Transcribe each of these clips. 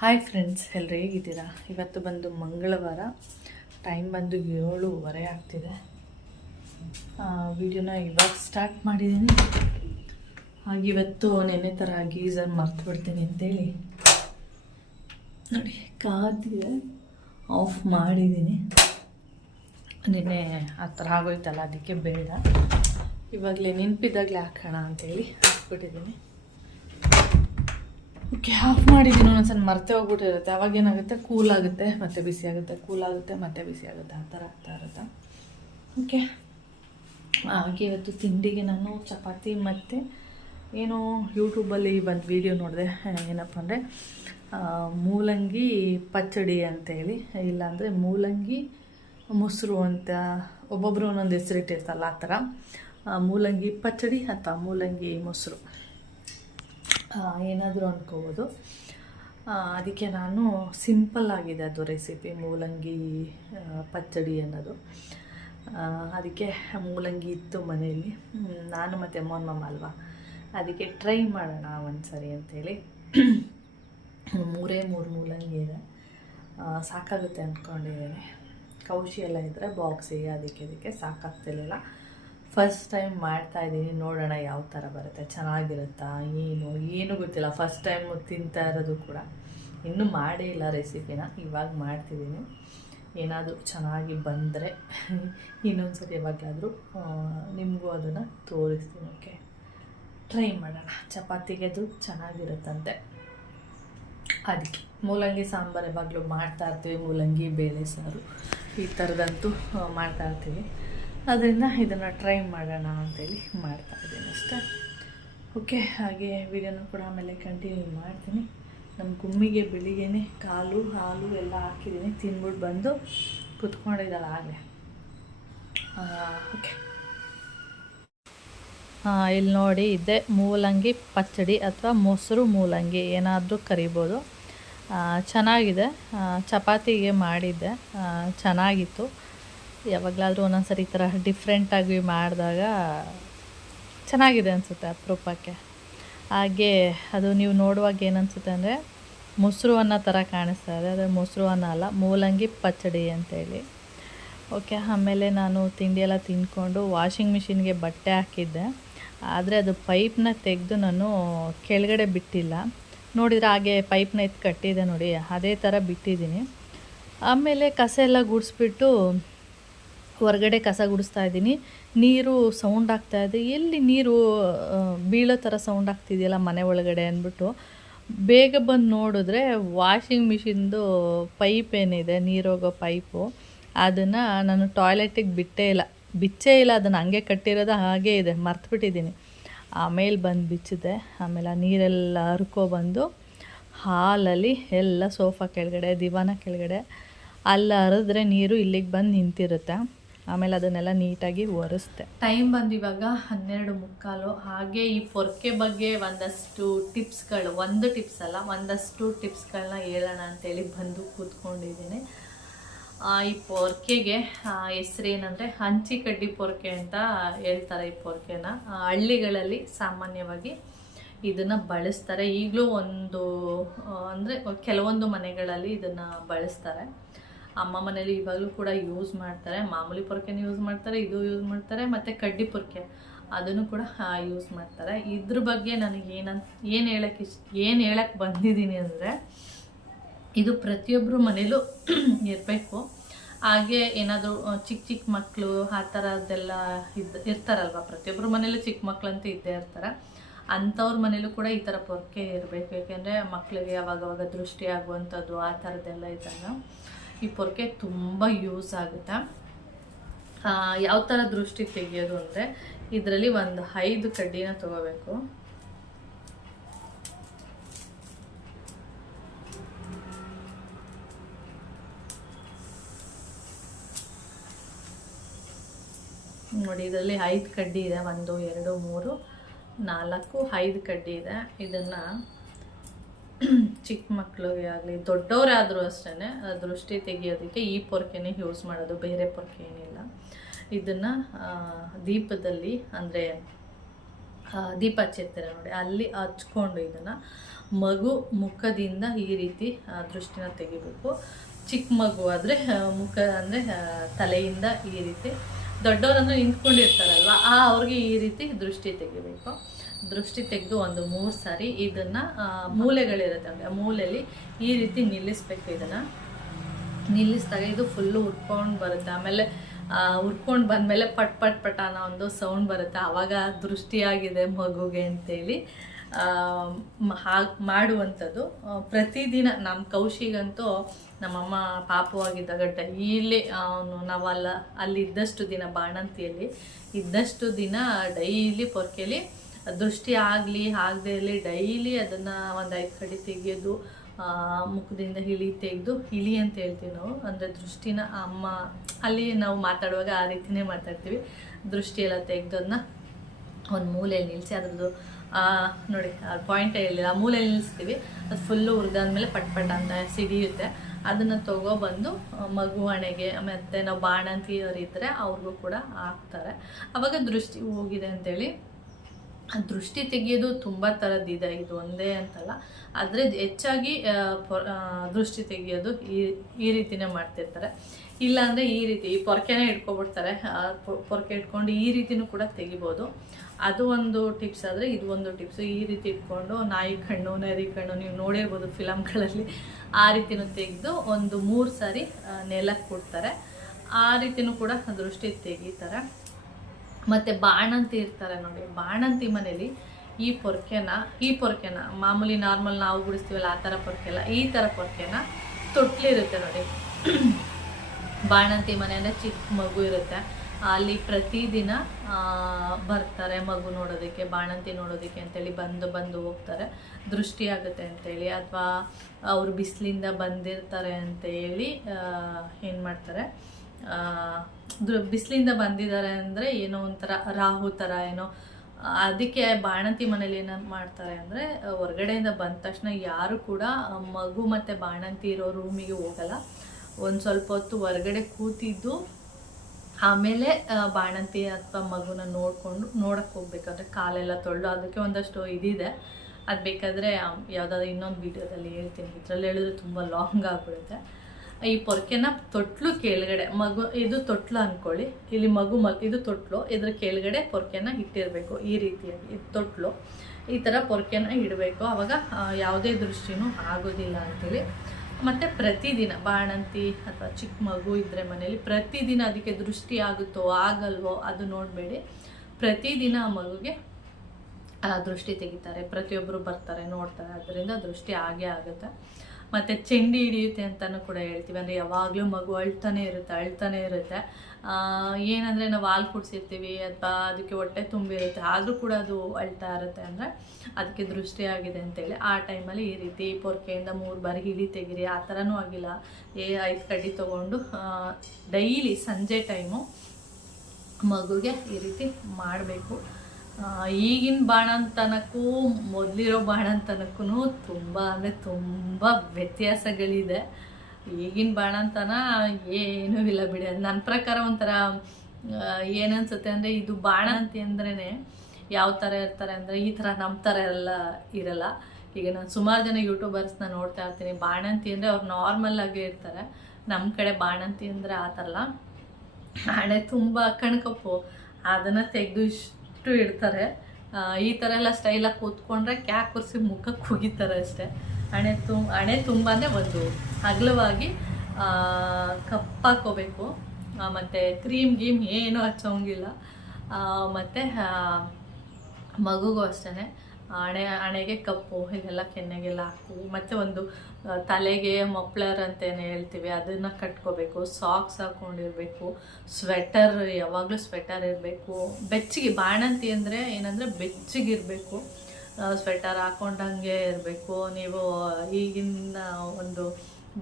Hi friends ಎಲ್ಲರೂ ಹೇಗಿದ್ದೀರಾ? ಇವತ್ತು ಬಂದು ಮಂಗಳವಾರ. ಟೈಮ್ ಬಂದು ಏಳುವರೆ ಆಗ್ತಿದೆ. ವಿಡಿಯೋನ ಇವಾಗ ಸ್ಟಾರ್ಟ್ ಮಾಡಿದ್ದೀನಿ. ಹಾಗೆ ಇವತ್ತು ನೆನೆ ಥರ ಗೀಸರ್ ಮರ್ತು ಬಿಡ್ತೀನಿ ಅಂತೇಳಿ. ನೋಡಿ, ಕಾದಿದೆ. ಆಫ್ ಮಾಡಿದ್ದೀನಿ. ನಿನ್ನೆ ಆ ಥರ ಆಗೋಯ್ತಲ್ಲ, ಅದಕ್ಕೆ ಬೇಡ. ಇವಾಗಲೇ ನೆನಪಿದಾಗಲೇ ಹಾಕೋಣ ಅಂತೇಳಿ ಹಾಕ್ಬಿಟ್ಟಿದ್ದೀನಿ. ಓಕೆ ಆಫ್ ಮಾಡಿದ್ದೀನಿ ಒಂದ್ಸಲ ಮರ್ತೆ ಹೋಗ್ಬಿಟ್ಟಿರುತ್ತೆ. ಅವಾಗ ಏನಾಗುತ್ತೆ? ಕೂಲ್ ಆಗುತ್ತೆ, ಮತ್ತೆ ಬಿಸಿ ಆಗುತ್ತೆ ಕೂಲ್ ಆಗುತ್ತೆ, ಮತ್ತೆ ಬಿಸಿ ಆಗುತ್ತೆ. ಆ ಥರ ಆಗ್ತಾ ಇರುತ್ತೆ. ಓಕೆ ಹಾಗೆ ಇವತ್ತು ತಿಂಡಿಗೆ ನಾನು ಚಪಾತಿ ಮತ್ತು ಏನು ಯೂಟ್ಯೂಬಲ್ಲಿ ಒಂದು ವೀಡಿಯೋ ನೋಡಿದೆ. ಏನಪ್ಪ ಅಂದರೆ ಮೂಲಂಗಿ ಪಚ್ಚಡಿ ಅಂತೇಳಿ. ಇಲ್ಲಾಂದರೆ ಮೂಲಂಗಿ ಮೊಸರು ಅಂತ ಒಬ್ಬೊಬ್ಬರು ಒಂದೊಂದು ಹೆಸರಿಟ್ಟಿರ್ತಲ್ಲ ಆ ಥರ. ಮೂಲಂಗಿ ಪಚ್ಚಡಿ ಅಥವಾ ಮೂಲಂಗಿ ಮೊಸರು. ಏನಾದರೂ ಅಂದ್ಕೋಬೋದು ಅದಕ್ಕೆ ನಾನು ಸಿಂಪಲ್ ಆಗಿದೆ ಅದು ರೆಸಿಪಿ, ಮೂಲಂಗಿ ಪಚ್ಚಡಿ ಅನ್ನೋದು. ಅದಕ್ಕೆ ಮೂಲಂಗಿ ಇತ್ತು ಮನೆಯಲ್ಲಿ. ನಾನು ಮತ್ತು ಮೋಹನ್ ಅಲ್ವಾ? ಅದಕ್ಕೆ ಟ್ರೈ ಮಾಡೋಣ ಒಂದು ಸರಿ ಅಂತೇಳಿ ಮೂರೇ ಮೂರು ಮೂಲಂಗಿ ಇದೆ. ಸಾಕಾಗುತ್ತೆ ಅಂದ್ಕೊಂಡಿದ್ದೀನಿ ಕೌಶಿ ಎಲ್ಲ ಇದ್ದರೆ ಬಾಕ್ಸಿಗೆ ಅದಕ್ಕೆ ಅದಕ್ಕೆ ಸಾಕಾಗ್ತಿರ್ಲಿಲ್ಲ. ಫಸ್ಟ್ ಟೈಮ್ ಮಾಡ್ತಾ ಇದ್ದೀನಿ. ನೋಡೋಣ ಯಾವ ಥರ ಬರುತ್ತೆ. ಚೆನ್ನಾಗಿರುತ್ತಾ? ಏನು? ಏನು ಗೊತ್ತಿಲ್ಲ. ಫಸ್ಟ್ ಟೈಮ್ ತಿಂತಾ ಇರೋದು ಕೂಡ. ಇನ್ನೂ ಮಾಡೇ ಇಲ್ಲ ರೆಸಿಪಿನ ಇವಾಗ ಮಾಡ್ತಿದ್ದೀನಿ. ಏನಾದರೂ ಚೆನ್ನಾಗಿ ಬಂದರೆ ಇನ್ನೊಂದು ಸರಿ ಯಾವಾಗಲಾದರೂ ನಿಮಗೂ ಅದನ್ನು ತೋರಿಸ್ತೀನಿ ಓಕೆ ಟ್ರೈ ಮಾಡೋಣ. ಚಪಾತಿಗೆ ಅದು ಚೆನ್ನಾಗಿರುತ್ತಂತೆ. ಅದಕ್ಕೆ. ಮೂಲಂಗಿ ಸಾಂಬಾರು ಯಾವಾಗಲೂ ಮಾಡ್ತಾ ಇರ್ತೀವಿ. ಮೂಲಂಗಿ, ಬೇಳೆ ಸಾರು. ಈ ಥರದಂತೂ ಮಾಡ್ತಾಯಿರ್ತೀವಿ ಅದರಿಂದ ಇದನ್ನು ಟ್ರೈ ಮಾಡೋಣ ಅಂತೇಳಿ ಮಾಡ್ತಾ ಇದ್ದೀನಿ ಅಷ್ಟೇ. ಓಕೆ ಹಾಗೆ ವಿಡಿಯೋನ ಕೂಡ ಆಮೇಲೆ ಕಂಟಿನ್ಯೂ ಮಾಡ್ತೀನಿ. ನಮ್ಮ ಗುಮ್ಮಿಗೆ ಬೆಳಿಗ್ಗೆ ಕಾಲು, ಹಾಲು ಎಲ್ಲ ಹಾಕಿದ್ದೀನಿ. ತಿಂದ್ಬಿಟ್ಟು ಬಂದು ಕುತ್ಕೊಂಡಿದ್ದಾಳೆ ಆಗಲೇ. ಓಕೆ ಇಲ್ಲಿ ನೋಡಿ ಇದೆ ಮೂಲಂಗಿ ಪಚ್ಚಡಿ ಅಥವಾ ಮೊಸರು ಮೂಲಂಗಿ, ಏನಾದರೂ ಕರಿಬೋದು. ಚೆನ್ನಾಗಿದೆ. ಚಪಾತಿಗೆ ಮಾಡಿದ್ದೆ. ಚೆನ್ನಾಗಿತ್ತು. ಯಾವಾಗಲಾದರೂ ಒಂದೊಂದ್ಸರಿ ಈ ಥರ ಡಿಫ್ರೆಂಟಾಗಿ ಮಾಡಿದಾಗ ಚೆನ್ನಾಗಿದೆ ಅನಿಸುತ್ತೆ ಅಪರೂಪಕ್ಕೆ. ಹಾಗೆ ಅದು ನೀವು ನೋಡುವಾಗ ಏನನ್ಸುತ್ತೆ ಅಂದರೆ ಮೊಸರು ಅನ್ನ ಥರ ಕಾಣಿಸ್ತಾ ಇದೆ. ಆದರೆ ಮೊಸರು ಅನ್ನ ಅಲ್ಲ, ಮೂಲಂಗಿ ಪಚ್ಚಡಿ ಅಂತೇಳಿ. ಓಕೆ ಆಮೇಲೆ ನಾನು ತಿಂಡಿ ಎಲ್ಲ ತಿಂದ್ಕೊಂಡು ವಾಷಿಂಗ್ ಮಿಷಿನ್ಗೆ ಬಟ್ಟೆ ಹಾಕಿದ್ದೆ. ಆದರೆ ಅದು ಪೈಪ್ನ ತೆಗೆದು ನಾನು ಕೆಳಗಡೆ ಬಿಟ್ಟಿಲ್ಲ. ನೋಡಿದರೆ ಹಾಗೆ ಪೈಪ್ನ ಎತ್ತು ಕಟ್ಟಿದೆ ನೋಡಿ, ಅದೇ ಥರ ಬಿಟ್ಟಿದ್ದೀನಿ. ಆಮೇಲೆ ಕಸ ಎಲ್ಲ ಗುಡಿಸ್ಬಿಟ್ಟು ಹೊರಗಡೆ ಕಸ ಗುಡಿಸ್ತಾ ಇದ್ದೀನಿ. ನೀರು ಸೌಂಡ್ ಆಗ್ತಾ ಇದೆ. ಎಲ್ಲಿ ನೀರು ಬೀಳೋ ಥರ ಸೌಂಡ್ ಆಗ್ತಿದೆಯಲ್ಲ ಮನೆ ಒಳಗಡೆ ಅಂದ್ಬಿಟ್ಟು. ಬೇಗ ಬಂದು ನೋಡಿದ್ರೆ ವಾಷಿಂಗ್ ಮಿಷಿನ್ದು ಪೈಪ್ ಏನಿದೆ ನೀರೋಗೋ ಪೈಪು ಅದನ್ನು ನಾನು ಟಾಯ್ಲೆಟಿಗೆ ಬಿಟ್ಟೇ ಇಲ್ಲ. ಬಿಚ್ಚೇ ಇಲ್ಲ, ಅದನ್ನು ಹಂಗೆ ಕಟ್ಟಿರೋದು ಹಾಗೇ ಇದೆ. ಮರ್ತುಬಿಟ್ಟಿದ್ದೀನಿ. ಆಮೇಲೆ ಬಂದು ಬಿಚ್ಚಿದೆ. ಆಮೇಲೆ ನೀರೆಲ್ಲ ಹರ್ಕೊಬಂದು ಹಾಲಲ್ಲಿ ಎಲ್ಲ ಸೋಫಾ ಕೆಳಗಡೆ, ದಿವಾನ ಕೆಳಗಡೆ, ಅಲ್ಲಿ ಹರಿದ್ರೆ ನೀರು ಇಲ್ಲಿಗೆ ಬಂದು ನಿಂತಿರುತ್ತೆ. ಆಮೇಲೆ ಅದನ್ನೆಲ್ಲ ನೀಟಾಗಿ ಒರೆಸ್ತೆ. ಟೈಮ್ ಬಂದು ಇವಾಗ ಹನ್ನೆರಡು ಮುಕ್ಕಾಲು. ಹಾಗೆ ಈ ಪೊರ್ಕೆ ಬಗ್ಗೆ ಒಂದಷ್ಟು ಟಿಪ್ಸ್ಗಳು, ಒಂದು ಟಿಪ್ಸ್ ಅಲ್ಲ, ಒಂದಷ್ಟು ಟಿಪ್ಸ್ಗಳನ್ನ ಹೇಳೋಣ ಅಂತೇಳಿ ಬಂದು ಕೂತ್ಕೊಂಡಿದ್ದೀನಿ. ಈ ಪೊರ್ಕೆಗೆ ಹೆಸರೇನಂದರೆ ಹಂಚಿ ಕಡ್ಡಿ ಪೊರ್ಕೆ ಅಂತ ಹೇಳ್ತಾರೆ ಈ ಪೊರ್ಕೆನ. ಹಳ್ಳಿಗಳಲ್ಲಿ ಸಾಮಾನ್ಯವಾಗಿ ಇದನ್ನು ಬಳಸ್ತಾರೆ. ಈಗಲೂ ಒಂದು ಅಂದರೆ ಕೆಲವೊಂದು ಮನೆಗಳಲ್ಲಿ ಇದನ್ನು ಬಳಸ್ತಾರೆ. ಅಮ್ಮ ಮನೇಲಿ ಇವಾಗಲೂ ಕೂಡ ಯೂಸ್ ಮಾಡ್ತಾರೆ. ಮಾಮೂಲಿ ಪೊರ್ಕೆನ ಯೂಸ್ ಮಾಡ್ತಾರೆ, ಇದು ಯೂಸ್ ಮಾಡ್ತಾರೆ, ಮತ್ತು ಕಡ್ಡಿ ಪೊರ್ಕೆ ಅದನ್ನು ಕೂಡ ಯೂಸ್ ಮಾಡ್ತಾರೆ. ಇದ್ರ ಬಗ್ಗೆ ನನಗೆ ಏನಂತ, ಏನು ಹೇಳಕ್ಕೆ ಇಷ್ಟ, ಏನು ಹೇಳಕ್ಕೆ ಬಂದಿದ್ದೀನಿ ಅಂದರೆ, ಇದು ಪ್ರತಿಯೊಬ್ಬರು ಮನೇಲೂ ಇರಬೇಕು. ಹಾಗೆ ಏನಾದರೂ ಚಿಕ್ಕ ಚಿಕ್ಕ ಮಕ್ಕಳು ಆ ಥರದ್ದೆಲ್ಲ ಇದ್ದು ಇರ್ತಾರಲ್ವ? ಪ್ರತಿಯೊಬ್ಬರ ಮನೇಲೂ ಚಿಕ್ಕ ಮಕ್ಕಳಂತೂ ಇದ್ದೇ ಇರ್ತಾರೆ. ಅಂಥವ್ರ ಮನೇಲೂ ಕೂಡ ಈ ಥರ ಪೊರಕೆ ಇರಬೇಕು. ಯಾಕೆಂದರೆ ಮಕ್ಕಳಿಗೆ ಯಾವಾಗವಾಗ ದೃಷ್ಟಿ ಆಗುವಂಥದ್ದು, ಆ ಥರದ್ದೆಲ್ಲ ಇದ್ದಾಗ. ಈ ಪೊರ್ಕೆ ತುಂಬ ಯೂಸ್ ಆಗುತ್ತೆ. ಯಾವ ಥರ ದೃಷ್ಟಿ ತೆಗೆಯೋದು ಅಂದರೆ ಇದರಲ್ಲಿ ಒಂದು ಐದು ಕಡ್ಡಿನ ತಗೋಬೇಕು. ನೋಡಿ, ಇದರಲ್ಲಿ ಐದು ಕಡ್ಡಿ ಇದೆ. ಒಂದು, ಎರಡು, ಮೂರು, ನಾಲ್ಕು, ಐದು ಕಡ್ಡಿ ಇದೆ. ಇದನ್ನು ಚಿಕ್ಕ ಮಕ್ಕಳಿಗೆ ಆಗಲಿ, ದೊಡ್ಡವರಾದರೂ ಅಷ್ಟೇ ದೃಷ್ಟಿ ತೆಗಿಯೋದಕ್ಕೆ ಈ ಪೊರ್ಕೆನೇ ಯೂಸ್ ಮಾಡೋದು, ಬೇರೆ ಪೊರ್ಕೆ ಏನಿಲ್ಲ. ಇದನ್ನು ದೀಪದಲ್ಲಿ, ಅಂದರೆ ದೀಪ ಹಚ್ಚಿರ್ತಾರೆ ನೋಡಿ, ಅಲ್ಲಿ ಹಚ್ಕೊಂಡು ಇದನ್ನು ಮಗು ಮುಖದಿಂದ ಈ ರೀತಿ ದೃಷ್ಟಿನ ತೆಗಿಬೇಕು. ಚಿಕ್ಕ ಮಗು ಆದರೆ ಮುಖ ಅಂದರೆ ತಲೆಯಿಂದ ಈ ರೀತಿ ದೊಡ್ಡವರಂದ್ರೆ ನಿಂತ್ಕೊಂಡಿರ್ತಾರಲ್ವ, ಆ, ಅವ್ರಿಗೆ ಈ ರೀತಿ ದೃಷ್ಟಿ ತೆಗಿಬೇಕು. ದೃಷ್ಟಿ ತೆಗೆದು ಒಂದು ಮೂರು ಸಾರಿ ಇದನ್ನು ಮೂಲೆಗಳಿರುತ್ತೆ ಅಂದರೆ ಮೂಲೆಯಲ್ಲಿ ಈ ರೀತಿ ನಿಲ್ಲಿಸ್ಬೇಕು ಇದನ್ನು. ನಿಲ್ಲಿಸಿದಾಗ ಇದು ಫುಲ್ಲು ಉರ್ಕೊಂಡು ಬರುತ್ತೆ. ಆಮೇಲೆ ಉರ್ಕೊಂಡು ಬಂದಮೇಲೆ ಪಟ್ ಪಟ್ ಪಟ್ ಅನ್ನೋ ಒಂದು ಸೌಂಡ್ ಬರುತ್ತೆ. ಆವಾಗ ದೃಷ್ಟಿಯಾಗಿದೆ ಮಗುಗೆ ಅಂತೇಳಿ. ಹಾಗೆ ಮಾಡುವಂಥದ್ದು. ಪ್ರತಿದಿನ ನಮ್ಮ ಕೌಶಿಗಂತೂ ನಮ್ಮಮ್ಮ ಪಾಪವಾಗಿದ್ದಾಗ ಡೈಲಿ ಅವನು ನಾವಲ್ಲ ಅಲ್ಲಿ ಇದ್ದಷ್ಟು ದಿನ ಬಾಣಂತಿಯಲ್ಲಿ, ಇದ್ದಷ್ಟು ದಿನ ಡೈಲಿ ಪೊರ್ಕೆಲಿ ದೃಷ್ಟಿ ಆಗಲಿ ಆಗದೆ ಇರಲಿ ಡೈಲಿ ಅದನ್ನು ಒಂದು ಐದು ಕಡೆ ತೆಗೆಯೋದು ಆ, ಮುಖದಿಂದ ಇಳಿ ತೆಗೆದು ಇಳಿ ಅಂತ ಹೇಳ್ತೀವಿ ನಾವು. ಅಂದರೆ ದೃಷ್ಟಿನ ಅಮ್ಮ ಅಲ್ಲಿ ನಾವು ಮಾತಾಡುವಾಗ ಆ ರೀತಿನೇ ಮಾತಾಡ್ತೀವಿ. ದೃಷ್ಟಿ ಎಲ್ಲ ತೆಗೆದು ಅದನ್ನ ಒಂದು ಮೂಲೆಯಲ್ಲಿ ನಿಲ್ಲಿಸಿ ಅದ್ರದ್ದು ಆ, ನೋಡಿ ಪಾಯಿಂಟ್ ಹೇಳಿಲ್ಲ ಆ ಮೂಲೆಯಲ್ಲಿ ನಿಲ್ಲಿಸ್ತೀವಿ ಅದು ಫುಲ್ಲು ಹುರಿದಾದ್ಮೇಲೆ ಪಟ್ ಪಟ್ ಅಂತ ಸಿಡಿಯುತ್ತೆ. ಅದನ್ನು ತಗೊಬಂದು ಆ, ಮಗು ಹಣೆಗೆ ಮತ್ತು ನಾವು ಬಾಣಂತಿಯವರು ಇದ್ದರೆ ಅವ್ರಿಗೂ ಕೂಡ ಹಾಕ್ತಾರೆ. ಅವಾಗ ದೃಷ್ಟಿ ಹೋಗಿದೆ ಅಂತೇಳಿ ಆ ದೃಷ್ಟಿ ತೆಗೆಯೋದು ತುಂಬ ಥರದ್ದಿದೆ ಇದು ಒಂದೇ ಅಂತಲ್ಲ. ಆದರೆ ಹೆಚ್ಚಾಗಿ ದೃಷ್ಟಿ ತೆಗೆಯೋದು ಈ ಈ ರೀತಿನೇ ಮಾಡ್ತಿರ್ತಾರೆ. ಇಲ್ಲಾಂದರೆ ಈ ರೀತಿ, ಈ ಪೊರ್ಕೆನೇ ಇಟ್ಕೊಬಿಡ್ತಾರೆ. ಪೊರ್ಕೆ ಇಟ್ಕೊಂಡು ಈ ರೀತಿನೂ ಕೂಡ ತೆಗಿಬೋದು. ಅದು ಒಂದು ಟಿಪ್ಸ್ ಆದರೆ ಇದು ಒಂದು ಟಿಪ್ಸು. ಈ ರೀತಿ ಇಟ್ಕೊಂಡು ನಾಯಿ ಕಣ್ಣು, ನರಿ ಕಣ್ಣು ನೀವು ನೋಡಿರ್ಬೋದು ಫಿಲಮ್ಗಳಲ್ಲಿ ಆ ರೀತಿನೂ ತೆಗೆದು ಒಂದು ಮೂರು ಸಾರಿ ನೆಲಕ್ಕೆ ಕೊಡ್ತಾರೆ. ಆ ರೀತಿನೂ ಕೂಡ ದೃಷ್ಟಿ ತೆಗಿತಾರೆ. ಮತ್ತು ಬಾಣಂತಿ ಇರ್ತಾರೆ ನೋಡಿ, ಬಾಣಂತಿ ಮನೇಲಿ ಈ ಪೊರ್ಕೆನ ಈ ಪೊರ್ಕೆನ, ಮಾಮೂಲಿ ನಾರ್ಮಲ್ ನಾವು ಬಿಡಿಸ್ತೀವಲ್ಲ ಆ ಥರ ಪೊರ್ಕೆಲ್ಲ, ಈ ಥರ ಪೊರ್ಕೆನ ತೊಟ್ಲಿರುತ್ತೆ ನೋಡಿ. ಬಾಣಂತಿ ಮನೆ ಅಂದರೆ ಚಿಕ್ಕ ಮಗು ಇರುತ್ತೆ. ಅಲ್ಲಿ ಪ್ರತಿದಿನ ಬರ್ತಾರೆ ಮಗು ನೋಡೋದಕ್ಕೆ, ಬಾಣಂತಿ ನೋಡೋದಕ್ಕೆ ಅಂತೇಳಿ ಬಂದು ಬಂದು ಹೋಗ್ತಾರೆ. ದೃಷ್ಟಿ ಆಗುತ್ತೆ ಅಂತೇಳಿ ಅಥವಾ ಅವರು ಬಿಸಿಲಿಂದ ಬಂದಿರ್ತಾರೆ ಅಂತ ಹೇಳಿ ಏನು ಮಾಡ್ತಾರೆ? ಬಿಸಿಲಿಂದ ಬಂದಿದ್ದಾರೆ ಅಂದರೆ ಏನೋ ಒಂಥರ ರಾಹು ಥರ ಏನೋ ಅದಕ್ಕೆ ಬಾಣಂತಿ ಮನೇಲಿ ಏನ ಮಾಡ್ತಾರೆ ಅಂದರೆ ಹೊರಗಡೆಯಿಂದ ಬಂದ ತಕ್ಷಣ ಯಾರು ಕೂಡ ಮಗು ಮತ್ತು ಬಾಣಂತಿ ಇರೋ ರೂಮಿಗೆ ಹೋಗಲ್ಲ. ಒಂದು ಸ್ವಲ್ಪ ಹೊತ್ತು ಹೊರಗಡೆ ಕೂತಿದ್ದು, ಆಮೇಲೆ ಬಾಣಂತಿ ಅಥವಾ ಮಗುನ ನೋಡಿಕೊಂಡು ನೋಡಕ್ಕೆ ಹೋಗ್ಬೇಕಾದ್ರೆ ಕಾಲೆಲ್ಲ ತೊಳೆದು ಅದಕ್ಕೆ ಒಂದಷ್ಟು ಇದಿದೆ. ಅದು ಬೇಕಾದರೆ ಯಾವುದಾದ್ರು ಇನ್ನೊಂದು ವೀಡಿಯೋದಲ್ಲಿ ಹೇಳ್ತೀನಿ. ಇದರಲ್ಲಿ ಹೇಳಿದ್ರೆ ತುಂಬ ಲಾಂಗ್ ಆಗಿಬಿಡುತ್ತೆ. ಈ ಪೊರ್ಕೆನ ತೊಟ್ಲು ಕೆಳಗಡೆ, ಮಗು, ಇದು ತೊಟ್ಲು ಅಂದ್ಕೊಳ್ಳಿ ಇಲ್ಲಿ ಮಗು ಮಲ್ ಇದು ತೊಟ್ಲು, ಇದ್ರ ಕೆಳಗಡೆ ಪೊರ್ಕೆನ ಇಟ್ಟಿರಬೇಕು ಈ ರೀತಿಯಾಗಿ. ಇದು ತೊಟ್ಲು, ಈ ಥರ ಪೊರ್ಕೆನ ಇಡಬೇಕು. ಆವಾಗ ಯಾವುದೇ ದೃಷ್ಟಿನೂ ಆಗೋದಿಲ್ಲ ಅಂತೇಳಿ. ಮತ್ತು ಪ್ರತಿದಿನ ಬಾಣಂತಿ ಅಥವಾ ಚಿಕ್ಕ ಮಗು ಇದ್ದರೆ ಮನೇಲಿ ಪ್ರತಿದಿನ ಅದಕ್ಕೆ ದೃಷ್ಟಿ ಆಗುತ್ತೋ, ಆಗಲ್ವೋ, ಅದು ನೋಡಬೇಡಿ. ಪ್ರತಿದಿನ ಆ ಮಗುಗೆ ದೃಷ್ಟಿ ತೆಗಿತಾರೆ. ಪ್ರತಿಯೊಬ್ಬರು ಬರ್ತಾರೆ, ನೋಡ್ತಾರೆ. ಅದರಿಂದ ದೃಷ್ಟಿ ಆಗೇ ಆಗುತ್ತೆ. ಮತ್ತು ಚೆಂಡಿ ಹಿಡಿಯುತ್ತೆ ಅಂತಲೂ ಕೂಡ ಹೇಳ್ತೀವಿ. ಅಂದರೆ ಯಾವಾಗಲೂ ಮಗು ಅಳ್ತಾನೆ ಇರುತ್ತೆ ಅಳ್ತಾನೆ ಇರುತ್ತೆ. ಏನಂದರೆ ನಾವು ಹಾಲು ಕುಡಿಸಿರ್ತೀವಿ ಅಥವಾ ಅದಕ್ಕೆ ಹೊಟ್ಟೆ ತುಂಬಿರುತ್ತೆ, ಆದರೂ ಕೂಡ ಅದು ಅಳ್ತಾ ಇರುತ್ತೆ ಅಂದರೆ ಅದಕ್ಕೆ ದೃಷ್ಟಿಯಾಗಿದೆ ಅಂತೇಳಿ. ಆ ಟೈಮಲ್ಲಿ ಈ ರೀತಿ ಪೊರ್ಕೆಯಿಂದ ಮೂರು ಬಾರಿ ಹಿಡಿ ತೆಗಿರಿ, ಆ ಥರನೂ ಆಗಿಲ್ಲ. ಏ, ಐದು ಕಡ್ಡಿ ತೊಗೊಂಡು ಡೈಲಿ ಸಂಜೆ ಟೈಮು ಮಗುಗೆ ಈ ರೀತಿ ಮಾಡಬೇಕು. ಈಗಿನ ಬಾಣಂತನಕ್ಕೂ, ಮೊದಲಿರೋ ಬಾಣಂತನಕ್ಕೂ ತುಂಬ ಅಂದರೆ ತುಂಬ ವ್ಯತ್ಯಾಸಗಳಿದೆ. ಈಗಿನ ಬಾಣಂತನ ಏನೂ ಇಲ್ಲ ಬಿಡಿ. ನನ್ನ ಪ್ರಕಾರ ಒಂಥರ ಏನನ್ಸುತ್ತೆ ಅಂದರೆ ಇದು ಬಾಣಂತಿ ಅಂದ್ರೇ ಯಾವ ಥರ ಇರ್ತಾರೆ ಅಂದರೆ ಈ ಥರ ನಮ್ಮ ಥರ ಎಲ್ಲ ಇರಲ್ಲ. ಈಗ ನಾನು ಸುಮಾರು ಜನ ಯೂಟ್ಯೂಬರ್ಸ್ನ ನೋಡ್ತಾ ಇರ್ತೀನಿ. ಬಾಣಂತಿ ಅಂದರೆ ಅವ್ರು ನಾರ್ಮಲ್ ಆಗೇ ಇರ್ತಾರೆ. ನಮ್ಮ ಕಡೆ ಬಾಣಂತಿ ಅಂದರೆ ಆ ಥರಲ್ಲ ಹಣೆ ತುಂಬ ಕಣ್ಕಪ್ಪು. ಅದನ್ನು ತೆಗೆದು ಇಷ್ಟು ಇಡ್ತಾರೆ. ಈ ಥರ ಎಲ್ಲ ಸ್ಟೈಲಾಗಿ ಕೂತ್ಕೊಂಡ್ರೆ ಕ್ಯಾ ಕುರ್ಸಿ ಮುಖಕ್ಕೆ ಕುಗಿತಾರೆ ಅಷ್ಟೇ. ಹಣೆ ತುಂಬ ಹಣೆ ತುಂಬಾ ಒಂದು ಅಗಲವಾಗಿ ಕಪ್ಪಾಕೋಬೇಕು. ಮತ್ತು ಕ್ರೀಮ್ ಗೀಮ್ ಏನೂ ಹಚ್ಚೋಂಗಿಲ್ಲ. ಮತ್ತು ಮಗುಗೂ ಅಷ್ಟೇ ಹಣೆ, ಹಣೆಗೆ ಕಪ್ಪು ಇದೆಲ್ಲ ಕೆನ್ನೆಗೆಲ್ಲ ಹಾಕು ಮತ್ತು ಒಂದು ತಲೆಗೆ ಮಫ್ಲರ್ ಅಂತೇನು ಹೇಳ್ತೀವಿ, ಅದನ್ನು ಕಟ್ಕೋಬೇಕು ಸಾಕ್ಸ್ ಹಾಕ್ಕೊಂಡಿರಬೇಕು ಸ್ವೆಟರ್ ಯಾವಾಗಲೂ ಸ್ವೆಟರ್ ಇರಬೇಕು. ಬೆಚ್ಚಗೆ, ಬಾಣಂತಿ ಅಂದರೆ ಏನಂದರೆ ಬೆಚ್ಚಗಿರಬೇಕು. ಸ್ವೆಟರ್ ಹಾಕೊಂಡಂಗೆ ಇರಬೇಕು. ನೀವು ಈಗಿನ ಒಂದು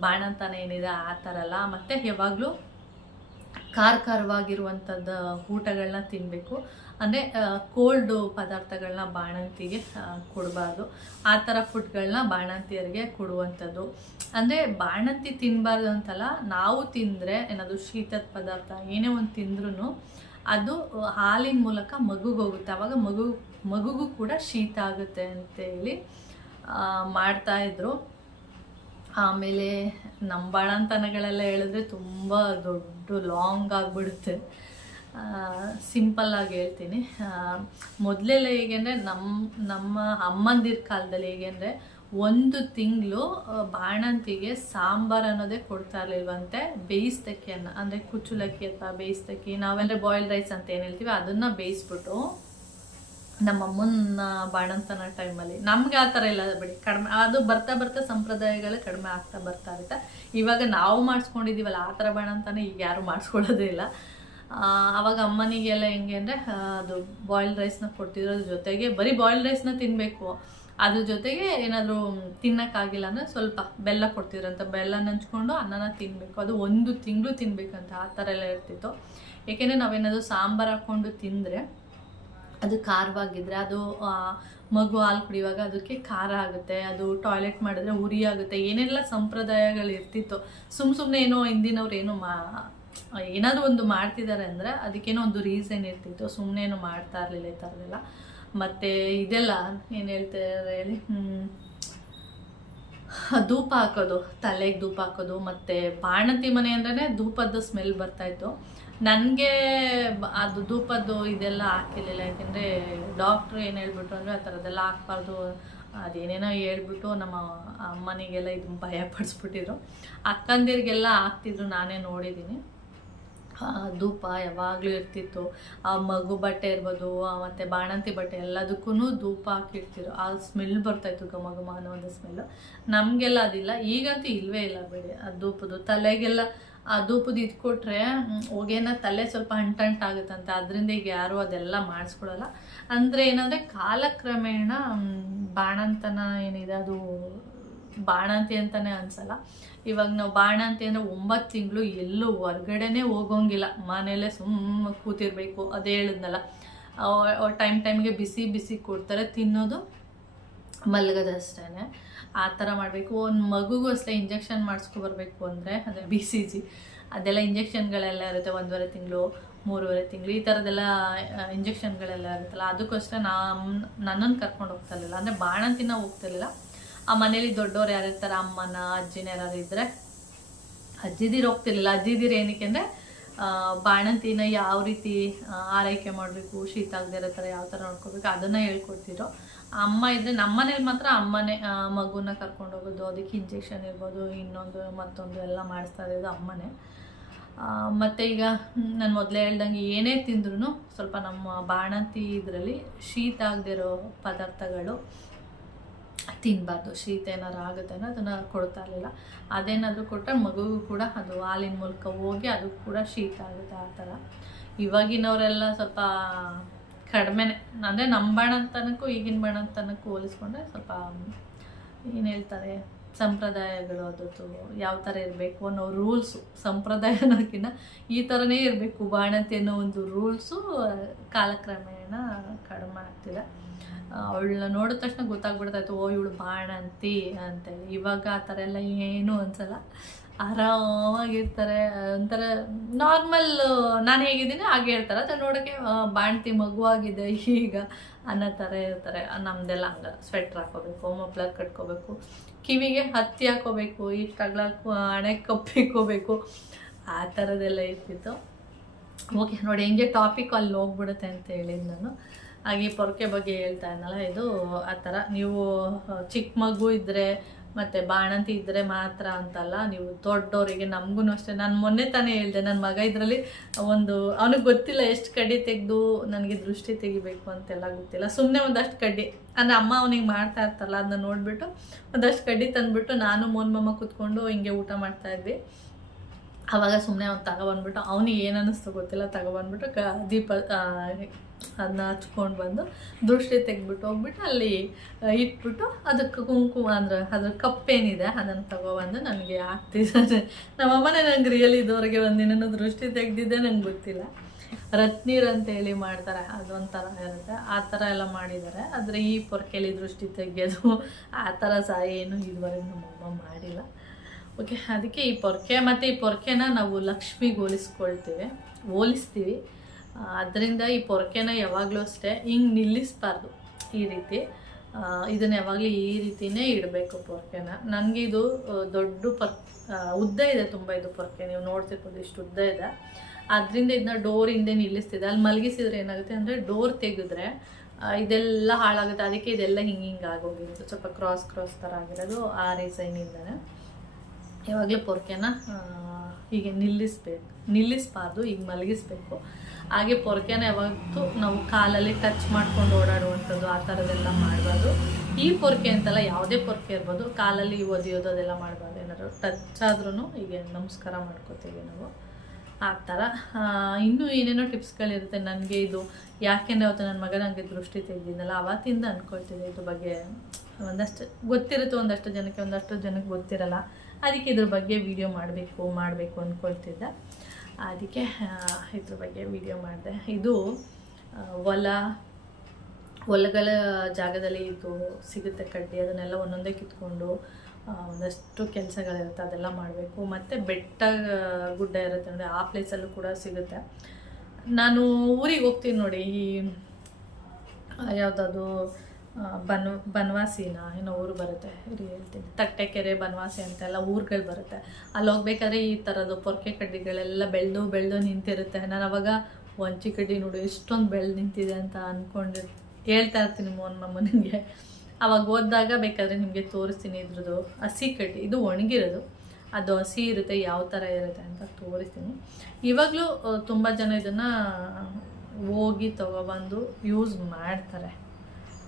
ಬಾಣಂತನ ಏನಿದೆ, ಆ ಥರ ಅಲ್ಲ. ಮತ್ತು ಯಾವಾಗಲೂ ಖಾರ ಖಾರವಾಗಿರುವಂಥದ್ದು ಊಟಗಳನ್ನ ತಿನ್ನಬೇಕು ಅಂದರೆ ಕೋಲ್ಡು ಪದಾರ್ಥಗಳನ್ನ ಬಾಣಂತಿಗೆ ಕೊಡಬಾರ್ದು. ಆ ಥರ ಫುಡ್ಗಳನ್ನ ಬಾಣಂತಿಯರಿಗೆ ಕೊಡುವಂಥದ್ದು. ಅಂದರೆ, ಬಾಣಂತಿ ತಿನ್ನಬಾರ್ದು ಅಂತಲ್ಲ, ನಾವು ತಿಂದರೆ ಏನಾದರೂ ಶೀತದ ಪದಾರ್ಥ, ಏನೇ ಒಂದು ತಿಂದ್ರೂ ಅದು ಹಾಲಿನ ಮೂಲಕ ಮಗುಗೆ ಹೋಗುತ್ತೆ ಆವಾಗ ಮಗು, ಮಗುಗೂ ಕೂಡ ಶೀತ ಆಗುತ್ತೆ ಅಂತೇಳಿ ಮಾಡ್ತಾಯಿದ್ರು ಆಮೇಲೆ, ನಮ್ಮ ಬಾಣಂತನಗಳೆಲ್ಲ ಹೇಳಿದ್ರೆ ತುಂಬ ದೊಡ್ಡ ಲಾಂಗ್ ಆಗಿಬಿಡುತ್ತೆ. ಸಿಂಪಲ್ಲಾಗಿ ಹೇಳ್ತೀನಿ. ಮೊದಲೆಲ್ಲ ಹೇಗೆ ಅಂದರೆ ನಮ್ಮ ನಮ್ಮ ಅಮ್ಮಂದಿರ ಕಾಲದಲ್ಲಿ ಹೇಗೆ ಅಂದರೆ ಒಂದು ತಿಂಗಳು ಬಾಣಂತಿಗೆ ಸಾಂಬಾರ್ ಅನ್ನೋದೇ ಕೊಡ್ತಾ ಇರಲಿಲ್ವಂತೆ ಬೇಯಿಸ್ತಕ್ಕಿ ಅನ್ನ. ಅಂದರೆ ಕುಚ್ಚುಲಕ್ಕಿ ಅಥವಾ ಬೇಯಿಸ್ತಕ್ಕಿ ನಾವೆಂದರೆ ಬಾಯ್ಲ್ಡ್ ರೈಸ್ ಅಂತ ಏನು ಹೇಳ್ತೀವಿ ಅದನ್ನು ಬೇಯಿಸ್ಬಿಟ್ಟು ನಮ್ಮ ಅಮ್ಮನ ಬಾಣಂತನ ಟೈಮಲ್ಲಿ ನಮ್ಗೆ ಆ ಥರ ಇಲ್ಲ ಬಿಡಿ. ಕಡಿಮೆ, ಅದು ಬರ್ತಾ ಬರ್ತಾ ಸಂಪ್ರದಾಯಗಳು ಕಡಿಮೆ ಆಗ್ತಾ ಬರ್ತಾ ಇರುತ್ತೆ. ಇವಾಗ ನಾವು ಮಾಡಿಸ್ಕೊಂಡಿದ್ದೀವಲ್ಲ ಆ ಥರ ಬಾಣಂತನೇ ಈಗ ಯಾರು ಮಾಡಿಸ್ಕೊಳ್ಳೋದೇ ಇಲ್ಲ. ಆ, ಅವಾಗ ಅಮ್ಮನಿಗೆಲ್ಲ ಹೆಂಗೆ ಅಂದರೆ ಅದು ಬಾಯ್ಲ್ಡ್ ರೈಸ್ನ ಕೊಡ್ತಿದ್ರು ಅದ್ರ ಜೊತೆಗೆ ಬರೀ ಬಾಯ್ಲ್ಡ್ ರೈಸ್ನ ತಿನ್ನಬೇಕು ಅದ್ರ ಜೊತೆಗೆ ಏನಾದರೂ ತಿನ್ನೋಕ್ಕಾಗಿಲ್ಲ ಅಂದರೆ ಸ್ವಲ್ಪ ಬೆಲ್ಲ ಕೊಡ್ತಿದ್ರಂತ ಬೆಲ್ಲ ನಂಚ್ಕೊಂಡು ಅನ್ನನ ತಿನ್ನಬೇಕು ಅದು ಒಂದು ತಿಂಗಳು ತಿನ್ನಬೇಕಂತ ಆ ಥರ ಎಲ್ಲ ಇರ್ತಿತ್ತು. ಏಕೆಂದರೆ ನಾವೇನಾದರೂ ಸಾಂಬಾರು ಹಾಕ್ಕೊಂಡು ತಿಂದರೆ ಅದು ಖಾರವಾಗಿದ್ದರೆ ಅದು ಮಗು ಹಾಲು ಕುಡಿಯುವಾಗ ಅದಕ್ಕೆ ಖಾರ ಆಗುತ್ತೆ ಅದು ಟಾಯ್ಲೆಟ್ ಮಾಡಿದ್ರೆ ಉರಿ ಆಗುತ್ತೆ ಏನೆಲ್ಲ ಸಂಪ್ರದಾಯಗಳು ಇರ್ತಿತ್ತು ಸುಮ್ಮ ಸುಮ್ಮನೆ ಏನೋ ಹಿಂದಿನವ್ರು ಏನೋ ಮಾ ಏನಾದರೂ ಒಂದು ಮಾಡ್ತಿದ್ದಾರೆ ಅಂದರೆ ಅದಕ್ಕೇನೋ ಒಂದು ರೀಸನ್ ಇರ್ತಿತ್ತು. ಸುಮ್ಮನೆ ಮಾಡ್ತಾ ಇರಲಿಲ್ಲ ಈ ಥರದೆಲ್ಲ ಮತ್ತು ಇದೆಲ್ಲ ಏನು ಹೇಳ್ತಾರೆ ಹೇಳಿ? ಹ್ಮ್. ಧೂಪ ಹಾಕೋದು, ತಲೆಗೆ ಧೂಪ ಹಾಕೋದು, ಮತ್ತು ಬಾಣಂತಿ ಮನೆ ಅಂದ್ರೆ ಧೂಪದ ಸ್ಮೆಲ್ ಬರ್ತಾಯಿತ್ತು ನನಗೆ ಅದು ಧೂಪದ್ದು ಇದೆಲ್ಲ ಹಾಕಿರ್ಲಿಲ್ಲ. ಯಾಕೆಂದರೆ ಡಾಕ್ಟ್ರು ಏನು ಹೇಳ್ಬಿಟ್ರು ಅಂದರೆ ಆ ಥರದ್ದೆಲ್ಲ ಹಾಕ್ಬಾರ್ದು, ಅದೇನೇನೋ ಹೇಳ್ಬಿಟ್ಟು ನಮ್ಮ ಅಮ್ಮನಿಗೆಲ್ಲ ಇದು ಭಯ ಪಡಿಸ್ಬಿಟ್ಟಿದ್ರು. ಅಕ್ಕಂದಿರಿಗೆಲ್ಲ ಹಾಕ್ತಿದ್ರು, ನಾನೇ ನೋಡಿದ್ದೀನಿ ಧೂಪ ಯಾವಾಗಲೂ ಇರ್ತಿತ್ತು. ಆ ಮಗು ಬಟ್ಟೆ ಇರ್ಬೋದು ಮತ್ತು ಬಾಣಂತಿ ಬಟ್ಟೆ ಎಲ್ಲದಕ್ಕೂ ಧೂಪ ಹಾಕಿರ್ತಿರು ಆ ಸ್ಮೆಲ್ ಬರ್ತಾಯಿತ್ತು ಘಮ ಘಮ ಅನ್ನೋ ಒಂದು ಸ್ಮೆಲ್ಲು ನಮಗೆಲ್ಲ ಅದಿಲ್ಲ. ಈಗಂತೂ ಇಲ್ಲವೇ ಇಲ್ಲ ಬಿಡಿ. ಆ ಧೂಪದು ತಲೆಗೆಲ್ಲ, ಆ ಧೂಪದ ಇದ್ಕೊಟ್ರೆ ಹೋಗೇನ ತಲೆ ಸ್ವಲ್ಪ ಅಂಟಂಟಾಗುತ್ತಂತೆ ಅದರಿಂದ ಈಗ ಯಾರೂ ಅದೆಲ್ಲ ಮಾಡಿಸ್ಕೊಳಲ್ಲ. ಅಂದರೆ ಏನಂದರೆ ಕಾಲಕ್ರಮೇಣ ಬಾಣಂತನ ಏನಿದೆ ಅದು ಬಾಣಂತಿ ಅಂತಾನೆ ಅನ್ಸಲ್ಲ. ಇವಾಗ ನಾವು ಬಾಣಂತಿ ಅಂದರೆ ಒಂಬತ್ತು ತಿಂಗಳು ಎಲ್ಲೂ ಹೊರ್ಗಡೆನೆ ಹೋಗೋಂಗಿಲ್ಲ. ಮನೇಲೆ ಸುಮ್ಮ ಕೂತಿರ್ಬೇಕು, ಅದೇ ಹೇಳಿದ್ನಲ್ಲ. ಟೈಮ್ ಟೈಮ್ಗೆ ಬಿಸಿ ಬಿಸಿ ಕೊಡ್ತಾರೆ, ತಿನ್ನೋದು ಮಲಗೋದಷ್ಟೇ ಆ ಥರ ಮಾಡಬೇಕು. ಒಂದು ಮಗುಗೂ ಅಷ್ಟೇ ಇಂಜೆಕ್ಷನ್ ಮಾಡಿಸ್ಕೊಬರ್ಬೇಕು ಅಂದರೆ, ಅದೇ ಬಿ ಸಿ ಜಿ ಅದೆಲ್ಲ ಇಂಜೆಕ್ಷನ್ಗಳೆಲ್ಲ ಇರುತ್ತೆ, ಒಂದೂವರೆ ತಿಂಗಳು, ಮೂರುವರೆ ತಿಂಗಳು, ಈ ಥರದ್ದೆಲ್ಲ ಇಂಜೆಕ್ಷನ್ಗಳೆಲ್ಲ ಇರುತ್ತಲ್ಲ, ಅದಕ್ಕೋಸ್ಕರ ನಮ್ಮ ನನ್ನನ್ನು ಕರ್ಕೊಂಡು ಹೋಗ್ತಾ ಇರಲಿಲ್ಲ. ಅಂದರೆ ಬಾಣಂತಿನ ಹೋಗ್ತಿರ್ಲಿಲ್ಲ ಆ ಮನೇಲಿ ದೊಡ್ಡವ್ರು ಯಾರು ಇರ್ತಾರೆ? ಅಮ್ಮನ, ಅಜ್ಜಿನ ಯಾರು ಇದ್ದರೆ ಅಜ್ಜಿದಿರು ಹೋಗ್ತಿರ್ಲಿಲ್ಲ. ಅಜ್ಜಿದಿರು ಏನಕ್ಕೆ ಅಂದರೆ ಬಾಣಂತಿನ ಯಾವ ರೀತಿ ಆರೈಕೆ ಮಾಡಬೇಕು, ಶೀತ ಆಗದೆ ಇರೋ ಥರ ಯಾವ ಥರ ನೋಡ್ಕೋಬೇಕು ಅದನ್ನು ಹೇಳ್ಕೊಡ್ತಿದ್ರು. ಅಮ್ಮ ಇದ್ದರೆ ನಮ್ಮನೇಲಿ ಮಾತ್ರ ಅಮ್ಮನೇ ಮಗುನ ಕರ್ಕೊಂಡು ಹೋಗೋದು, ಅದಕ್ಕೆ ಇಂಜೆಕ್ಷನ್ ಇರ್ಬೋದು, ಇನ್ನೊಂದು ಮತ್ತೊಂದು ಎಲ್ಲ ಮಾಡಿಸ್ತಾ ಇರೋದು ಅಮ್ಮನೇ. ಮತ್ತೆ ಈಗ ನಾನು ಮೊದಲೇ ಹೇಳ್ದಂಗೆ ಏನೇ ತಿಂದ್ರೂ ಸ್ವಲ್ಪ ನಮ್ಮ ಬಾಣಂತಿ ಇದರಲ್ಲಿ ಶೀತ ಆಗದಿರೋ ಪದಾರ್ಥಗಳು ತಿನ್ನಬಾರ್ದು ಶೀತ ಏನಾದ್ರು ಆಗುತ್ತೆ ಅನ್ನೋ ಅದನ್ನು ಕೊಡ್ತಾ ಇರಲಿಲ್ಲ. ಅದೇನಾದರೂ ಕೊಟ್ಟರೆ ಮಗುಗೂ ಕೂಡ ಅದು ಹಾಲಿನ ಮೂಲಕ ಹೋಗಿ ಅದು ಕೂಡ ಶೀತ ಆಗುತ್ತೆ ಆ ಥರ. ಇವಾಗಿನವರೆಲ್ಲ ಸ್ವಲ್ಪ ಕಡಿಮೆನೆ. ಅಂದರೆ ನಮ್ಮ ಬಾಣಂತನಕ್ಕೂ ಈಗಿನ ಬಾಣಂತನಕ್ಕೂ ಹೋಲಿಸ್ಕೊಂಡ್ರೆ ಸ್ವಲ್ಪ ಏನು ಹೇಳ್ತಾರೆ, ಸಂಪ್ರದಾಯಗಳು ಅದರದ್ದು ಯಾವ ಥರ ಇರಬೇಕು ಅನ್ನೋ ರೂಲ್ಸು ಸಂಪ್ರದಾಯ ಅನ್ನೋದಕ್ಕಿಂತ ಈ ಥರನೇ ಇರಬೇಕು. ಬಾಣಂತಿ ಅನ್ನೋ ಒಂದು ರೂಲ್ಸು ಕಾಲಕ್ರಮೇಣ. ಕಡಿಮೆ ಆಗ್ತಿದೆ. ಅವಳನ್ನ ನೋಡಿದ ತಕ್ಷಣ ಗೊತ್ತಾಗ್ಬಿಡ್ತಾಯಿತ್ತು ಓ, ಇವಳು ಬಾಣಂತಿ ಅಂತೇಳಿ ಇವಾಗ ಆ ಥರ ಎಲ್ಲ ಏನೂ ಅನ್ಸಲ್ಲ. ಆರಾಮಾಗಿರ್ತಾರೆ. ಒಂಥರ ನಾರ್ಮಲ್ ನಾನು ಹೇಗಿದ್ದೀನಿ ಹಾಗೆ ಹೇಳ್ತಾರೆ. ಅದು ನೋಡೋಕ್ಕೆ ಬಾಣ್ತಿ ಮಗುವಾಗಿದೆ ಈಗ ಅನ್ನೋ ಥರ ಇರ್ತಾರೆ. ನಮ್ಮದೆಲ್ಲ ಹಂಗೆ. ಸ್ವೆಟ್ರ್ ಹಾಕೋಬೇಕು ಮಫ್ಲರ್ ಕಟ್ಕೋಬೇಕು, ಕಿವಿಗೆ ಹತ್ತಿ ಹಾಕೋಬೇಕು ಇಷ್ಟು ಅಗಲ ಹಣೆ ಕಪ್ಪಿಕೋಬೇಕು ಆ ಥರದ್ದೆಲ್ಲ ಇರ್ತಿತ್ತು. ಓಕೆ, ನೋಡಿ, ಹೆಂಗೆ ಟಾಪಿಕ್ ಅಲ್ಲಿ ಹೋಗ್ಬಿಡುತ್ತೆ ಅಂತ ಹೇಳಿದ್ ನಾನು. ಹಾಗೆ ಪೊರಕೆ ಬಗ್ಗೆ ಹೇಳ್ತಾ ಇದ್ನಲ್ಲ, ಇದು ಆ ಥರ. ನೀವು ಚಿಕ್ಕ ಮಗು ಇದ್ದರೆ ಮತ್ತು ಬಾಣಂತಿ ಇದ್ದರೆ ಮಾತ್ರ ಅಂತಲ್ಲ, ನೀವು ದೊಡ್ಡವರಿಗೆ ನಮಗೂ ಅಷ್ಟೇ. ನಾನು ಮೊನ್ನೆ ತಾನೇ ಹೇಳಿದೆ ನನ್ನ ಮಗ ಇದರಲ್ಲಿ ಒಂದು, ಅವನಿಗೆ ಗೊತ್ತಿಲ್ಲ ಎಷ್ಟು ಕಡ್ಡಿ ತೆಗೆದು ನನಗೆ ದೃಷ್ಟಿ ತೆಗಿಬೇಕು ಅಂತೆಲ್ಲ ಗೊತ್ತಿಲ್ಲ. ಸುಮ್ಮನೆ ಒಂದಷ್ಟು ಕಡ್ಡಿ ಅಂದರೆ ಅಮ್ಮ ಅವನಿಗೆ ಮಾಡ್ತಾ ಇರ್ತಲ್ಲ ಅದನ್ನ ನೋಡಿಬಿಟ್ಟು ಒಂದಷ್ಟು ಕಡ್ಡಿ ತಂದುಬಿಟ್ಟು ನಾನು ಮೋನ್ ಮಮ್ಮ ಕೂತ್ಕೊಂಡು ಹಿಂಗೆ ಊಟ ಮಾಡ್ತಾ ಆವಾಗ ಸುಮ್ಮನೆ ಅವ್ನು ತಗೊಬಂದ್ಬಿಟ್ಟು, ಅವನಿಗೆ ಏನು ಗೊತ್ತಿಲ್ಲ, ತಗೊಬಂದ್ಬಿಟ್ಟು ಕ, ದೀಪ ಅದನ್ನ ಹಚ್ಕೊಂಡು ಬಂದು ದೃಷ್ಟಿ ತೆಗೆದ್ಬಿಟ್ಟು ಹೋಗ್ಬಿಟ್ಟು ಅಲ್ಲಿ ಇಟ್ಬಿಟ್ಟು ಅದಕ್ಕೆ ಕುಂಕುಮ ಅಂದ್ರೆ ಅದ್ರ ಕಪ್ಪೇನಿದೆ, ಅದನ್ನು ತಗೊಬಂದು ನನಗೆ ಆಗ್ತಿದ್ದಾರೆ ನಮ್ಮಮ್ಮನೇ ನಂಗೆ ರಿಯಲ್ ಇದುವರೆಗೆ ಒಂದಿನ ದೃಷ್ಟಿ ತೆಗೆದಿದ್ದೆ ನಂಗೆ ಗೊತ್ತಿಲ್ಲ. ರತ್ನೀರ್ ಅಂತ ಹೇಳಿ ಮಾಡ್ತಾರೆ, ಅದೊಂಥರ ಇರುತ್ತೆ. ಆ ಥರ ಎಲ್ಲ ಮಾಡಿದ್ದಾರೆ. ಆದರೆ ಈ ಪೊರ್ಕೆಲಿ ದೃಷ್ಟಿ ತೆಗೆಯೋದು ಆ ಥರ ಸಹ ಏನು ಇದುವರೆಗೆ ನಮ್ಮಮ್ಮ ಮಾಡಿಲ್ಲ. ಓಕೆ, ಅದಕ್ಕೆ ಈ ಪೊರ್ಕೆ ಮತ್ತು ಈ ಪೊರ್ಕೆನ ನಾವು ಲಕ್ಷ್ಮಿಗೆ ಹೋಲಿಸ್ಕೊಳ್ತೀವಿ, ಹೋಲಿಸ್ತೀವಿ. ಅದರಿಂದ ಈ ಪೊರ್ಕೆನ ಯಾವಾಗಲೂ ಅಷ್ಟೇ ಹಿಂಗೆ ನಿಲ್ಲಿಸ್ಬಾರ್ದು ಈ ರೀತಿ. ಇದನ್ನು ಯಾವಾಗಲೂ ಈ ರೀತಿನೇ ಇಡಬೇಕು ಪೊರ್ಕೆನ. ನನಗೆ ಇದು ದೊಡ್ಡ ಪರ್ ಉದ್ದ ಇದೆ ತುಂಬ ಇದು ಪೊರ್ಕೆ. ನೀವು ನೋಡ್ತಿರ್ಬೋದು ಇಷ್ಟು ಉದ್ದ ಇದೆ. ಅದರಿಂದ ಇದನ್ನ ಡೋರ್ ಹಿಂದೆ ನಿಲ್ಲಿಸ್ತಿದೆ. ಅಲ್ಲಿ ಮಲಗಿಸಿದ್ರೆ ಏನಾಗುತ್ತೆ ಅಂದರೆ ಡೋರ್ ತೆಗೆದ್ರೆ ಇದೆಲ್ಲ ಹಾಳಾಗುತ್ತೆ. ಅದಕ್ಕೆ ಇದೆಲ್ಲ ಹಿಂಗೆ ಹಿಂಗೆ ಆಗೋಗಿರೋದು. ಸ್ವಲ್ಪ ಕ್ರಾಸ್ ಕ್ರಾಸ್ ಥರ ಆಗಿರೋದು ಆ ರೀಸೈನಿಂದನೇ ಯಾವಾಗಲೂ ಪೊರ್ಕೆನ ಹೀಗೆ ನಿಲ್ಲಿಸ್ಬೇಕು. ನಿಲ್ಲಿಸಬಾರ್ದು ಈಗ ಮಲಗಿಸ್ಬೇಕು. ಹಾಗೆ ಪೊರ್ಕೆನ ಯಾವತ್ತೂ ನಾವು ಕಾಲಲ್ಲಿ ಟಚ್ ಮಾಡ್ಕೊಂಡು ಓಡಾಡುವಂಥದ್ದು ಆ ಥರದ್ದೆಲ್ಲ ಮಾಡಬಾರ್ದು. ಈ ಪೊರ್ಕೆ ಅಂತಲ್ಲ, ಯಾವುದೇ ಪೊರ್ಕೆ ಇರ್ಬೋದು, ಕಾಲಲ್ಲಿ ಒದಿಯೋದು ಅದೆಲ್ಲ ಮಾಡಬಾರ್ದು. ಏನಾದ್ರು ಟಚ್ ಆದ್ರೂ ಹೀಗೆ ನಮಸ್ಕಾರ ಮಾಡ್ಕೋತೀವಿ ನಾವು. ಆ ಥರ. ಇನ್ನೂ ಏನೇನೋ ಟಿಪ್ಸ್ಗಳಿರುತ್ತೆ ನನಗೆ ಇದು. ಯಾಕೆಂದರೆ ಅವತ್ತು ನನ್ನ ಮಗ ನನಗೆ ದೃಷ್ಟಿ ತೆಗೆದಿದ್ದಲ್ಲ ಅವತ್ತಿಂದ ಅಂದ್ಕೊಳ್ತಿದ್ದೆ ಇದ್ರ ಬಗ್ಗೆ. ಒಂದಷ್ಟು ಗೊತ್ತಿರುತ್ತೆ ಒಂದಷ್ಟು ಜನಕ್ಕೆ ಒಂದಷ್ಟು ಜನಕ್ಕೆ ಗೊತ್ತಿರಲ್ಲ. ಅದಕ್ಕೆ ಇದ್ರ ಬಗ್ಗೆ ವಿಡಿಯೋ ಮಾಡಬೇಕು ಮಾಡಬೇಕು ಅಂದ್ಕೊಳ್ತಿದ್ದೆ ಅದಕ್ಕೆ ಇದ್ರ ಬಗ್ಗೆ ವಿಡಿಯೋ ಮಾಡಿದೆ. ಇದು ಹೊಲ, ಹೊಲಗಳ ಜಾಗದಲ್ಲಿ ಇದು ಸಿಗುತ್ತೆ ಕಡ್ಡಿ. ಅದನ್ನೆಲ್ಲ ಒಂದೊಂದೇ ಕಿತ್ಕೊಂಡು ಒಂದಷ್ಟು ಕೆಲಸಗಳಿರುತ್ತೆ. ಅದೆಲ್ಲ ಮಾಡಬೇಕು. ಮತ್ತು ಬೆಟ್ಟ ಗುಡ್ಡ ಇರುತ್ತೆ ಅಂದರೆ ಆ ಪ್ಲೇಸಲ್ಲೂ ಕೂಡ ಸಿಗುತ್ತೆ. ನಾನು ಊರಿಗೆ ಹೋಗ್ತೀನಿ ನೋಡಿ. ಈ ಯಾವುದದು ಬನ್ ಬನವಾಸಿನ, ಏನೋ ಊರು ಬರುತ್ತೆ ರೀ ಹೇಳ್ತೀನಿ. ತಟ್ಟೆಕೆರೆ, ಬನವಾಸಿ ಅಂತೆಲ್ಲ ಊರುಗಳು ಬರುತ್ತೆ. ಅಲ್ಲಿ ಹೋಗ್ಬೇಕಾದ್ರೆ ಈ ಥರದ್ದು ಪೊರ್ಕೆ ಕಡ್ಡಿಗಳೆಲ್ಲ ಬೆಳೆದು ಬೆಳೆದು ನಿಂತಿರುತ್ತೆ. ನಾನು ಅವಾಗ ಒಂಚಿ ಕಡ್ಡಿ ನೋಡು, ಎಷ್ಟೊಂದು ಬೆಳೆದು ನಿಂತಿದೆ ಅಂತ ಅಂದ್ಕೊಂಡು ಹೇಳ್ತಾ ಇರ್ತೀನಿ ಮೋನ್ ಮಮ್ಮನಿಗೆ ಅವಾಗ ಓದಿದಾಗ ಬೇಕಾದರೆ ನಿಮಗೆ ತೋರಿಸ್ತೀನಿ ಇದ್ರದ್ದು ಹಸಿ ಕಡ್ಡಿ. ಇದು ಒಣಗಿರೋದು. ಅದು ಹಸಿ ಇರುತ್ತೆ, ಯಾವ ಥರ ಇರುತ್ತೆ ಅಂತ ತೋರಿಸ್ತೀನಿ. ಇವಾಗಲೂ ತುಂಬ ಜನ ಇದನ್ನು ಹೋಗಿ ತೊಗೊಬಂದು ಯೂಸ್ ಮಾಡ್ತಾರೆ.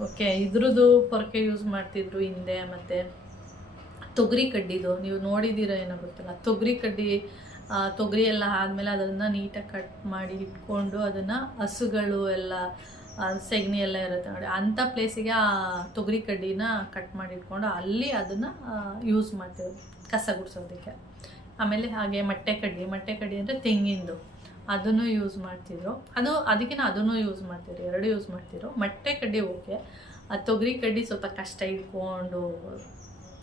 ಓಕೆ, ಇದ್ರದ್ದು ಪೊರಕೆ ಯೂಸ್ ಮಾಡ್ತಿದ್ರು ಹಿಂದೆ ಮತ್ತು ತೊಗರಿ ಕಡ್ಡಿದು. ನೀವು ನೋಡಿದ್ದೀರ ಏನೋ ಗೊತ್ತಲ್ಲ? ತೊಗರಿ ಕಡ್ಡಿ ತೊಗರಿ ಎಲ್ಲ ಆದಮೇಲೆ ಅದನ್ನು ನೀಟಾಗಿ ಕಟ್ ಮಾಡಿ ಇಟ್ಕೊಂಡು ಅದನ್ನು ಹಸುಗಳು ಎಲ್ಲ ಸೆಗಣಿ ಎಲ್ಲ ಇರುತ್ತೆ ನೋಡಿ. ಅಂಥ ಪ್ಲೇಸಿಗೆ ಆ ತೊಗರಿ ಕಡ್ಡಿನ ಕಟ್ ಮಾಡಿ ಇಟ್ಕೊಂಡು ಅಲ್ಲಿ ಅದನ್ನು ಯೂಸ್ ಮಾಡ್ತೇವೆ ಕಸ ಗುಡಿಸೋದಕ್ಕೆ. ಆಮೇಲೆ ಹಾಗೆ ಮಟ್ಟೆ ಕಡ್ಡಿ. ಮಟ್ಟೆ ಕಡ್ಡಿ ಅಂದರೆ ತೆಂಗಿಂದು. ಅದನ್ನು ಯೂಸ್ ಮಾಡ್ತಿದ್ರು. ಅದು ಅದಕ್ಕಿಂತ ಅದನ್ನು ಯೂಸ್ ಮಾಡ್ತಿದ್ರು, ಎರಡು ಯೂಸ್ ಮಾಡ್ತಿದ್ರು. ಮೊಟ್ಟೆ ಕಡ್ಡಿ ಓಕೆ. ಆ ತೊಗರಿ ಕಡ್ಡಿ ಸ್ವಲ್ಪ ಕಷ್ಟ ಇಟ್ಕೊಂಡು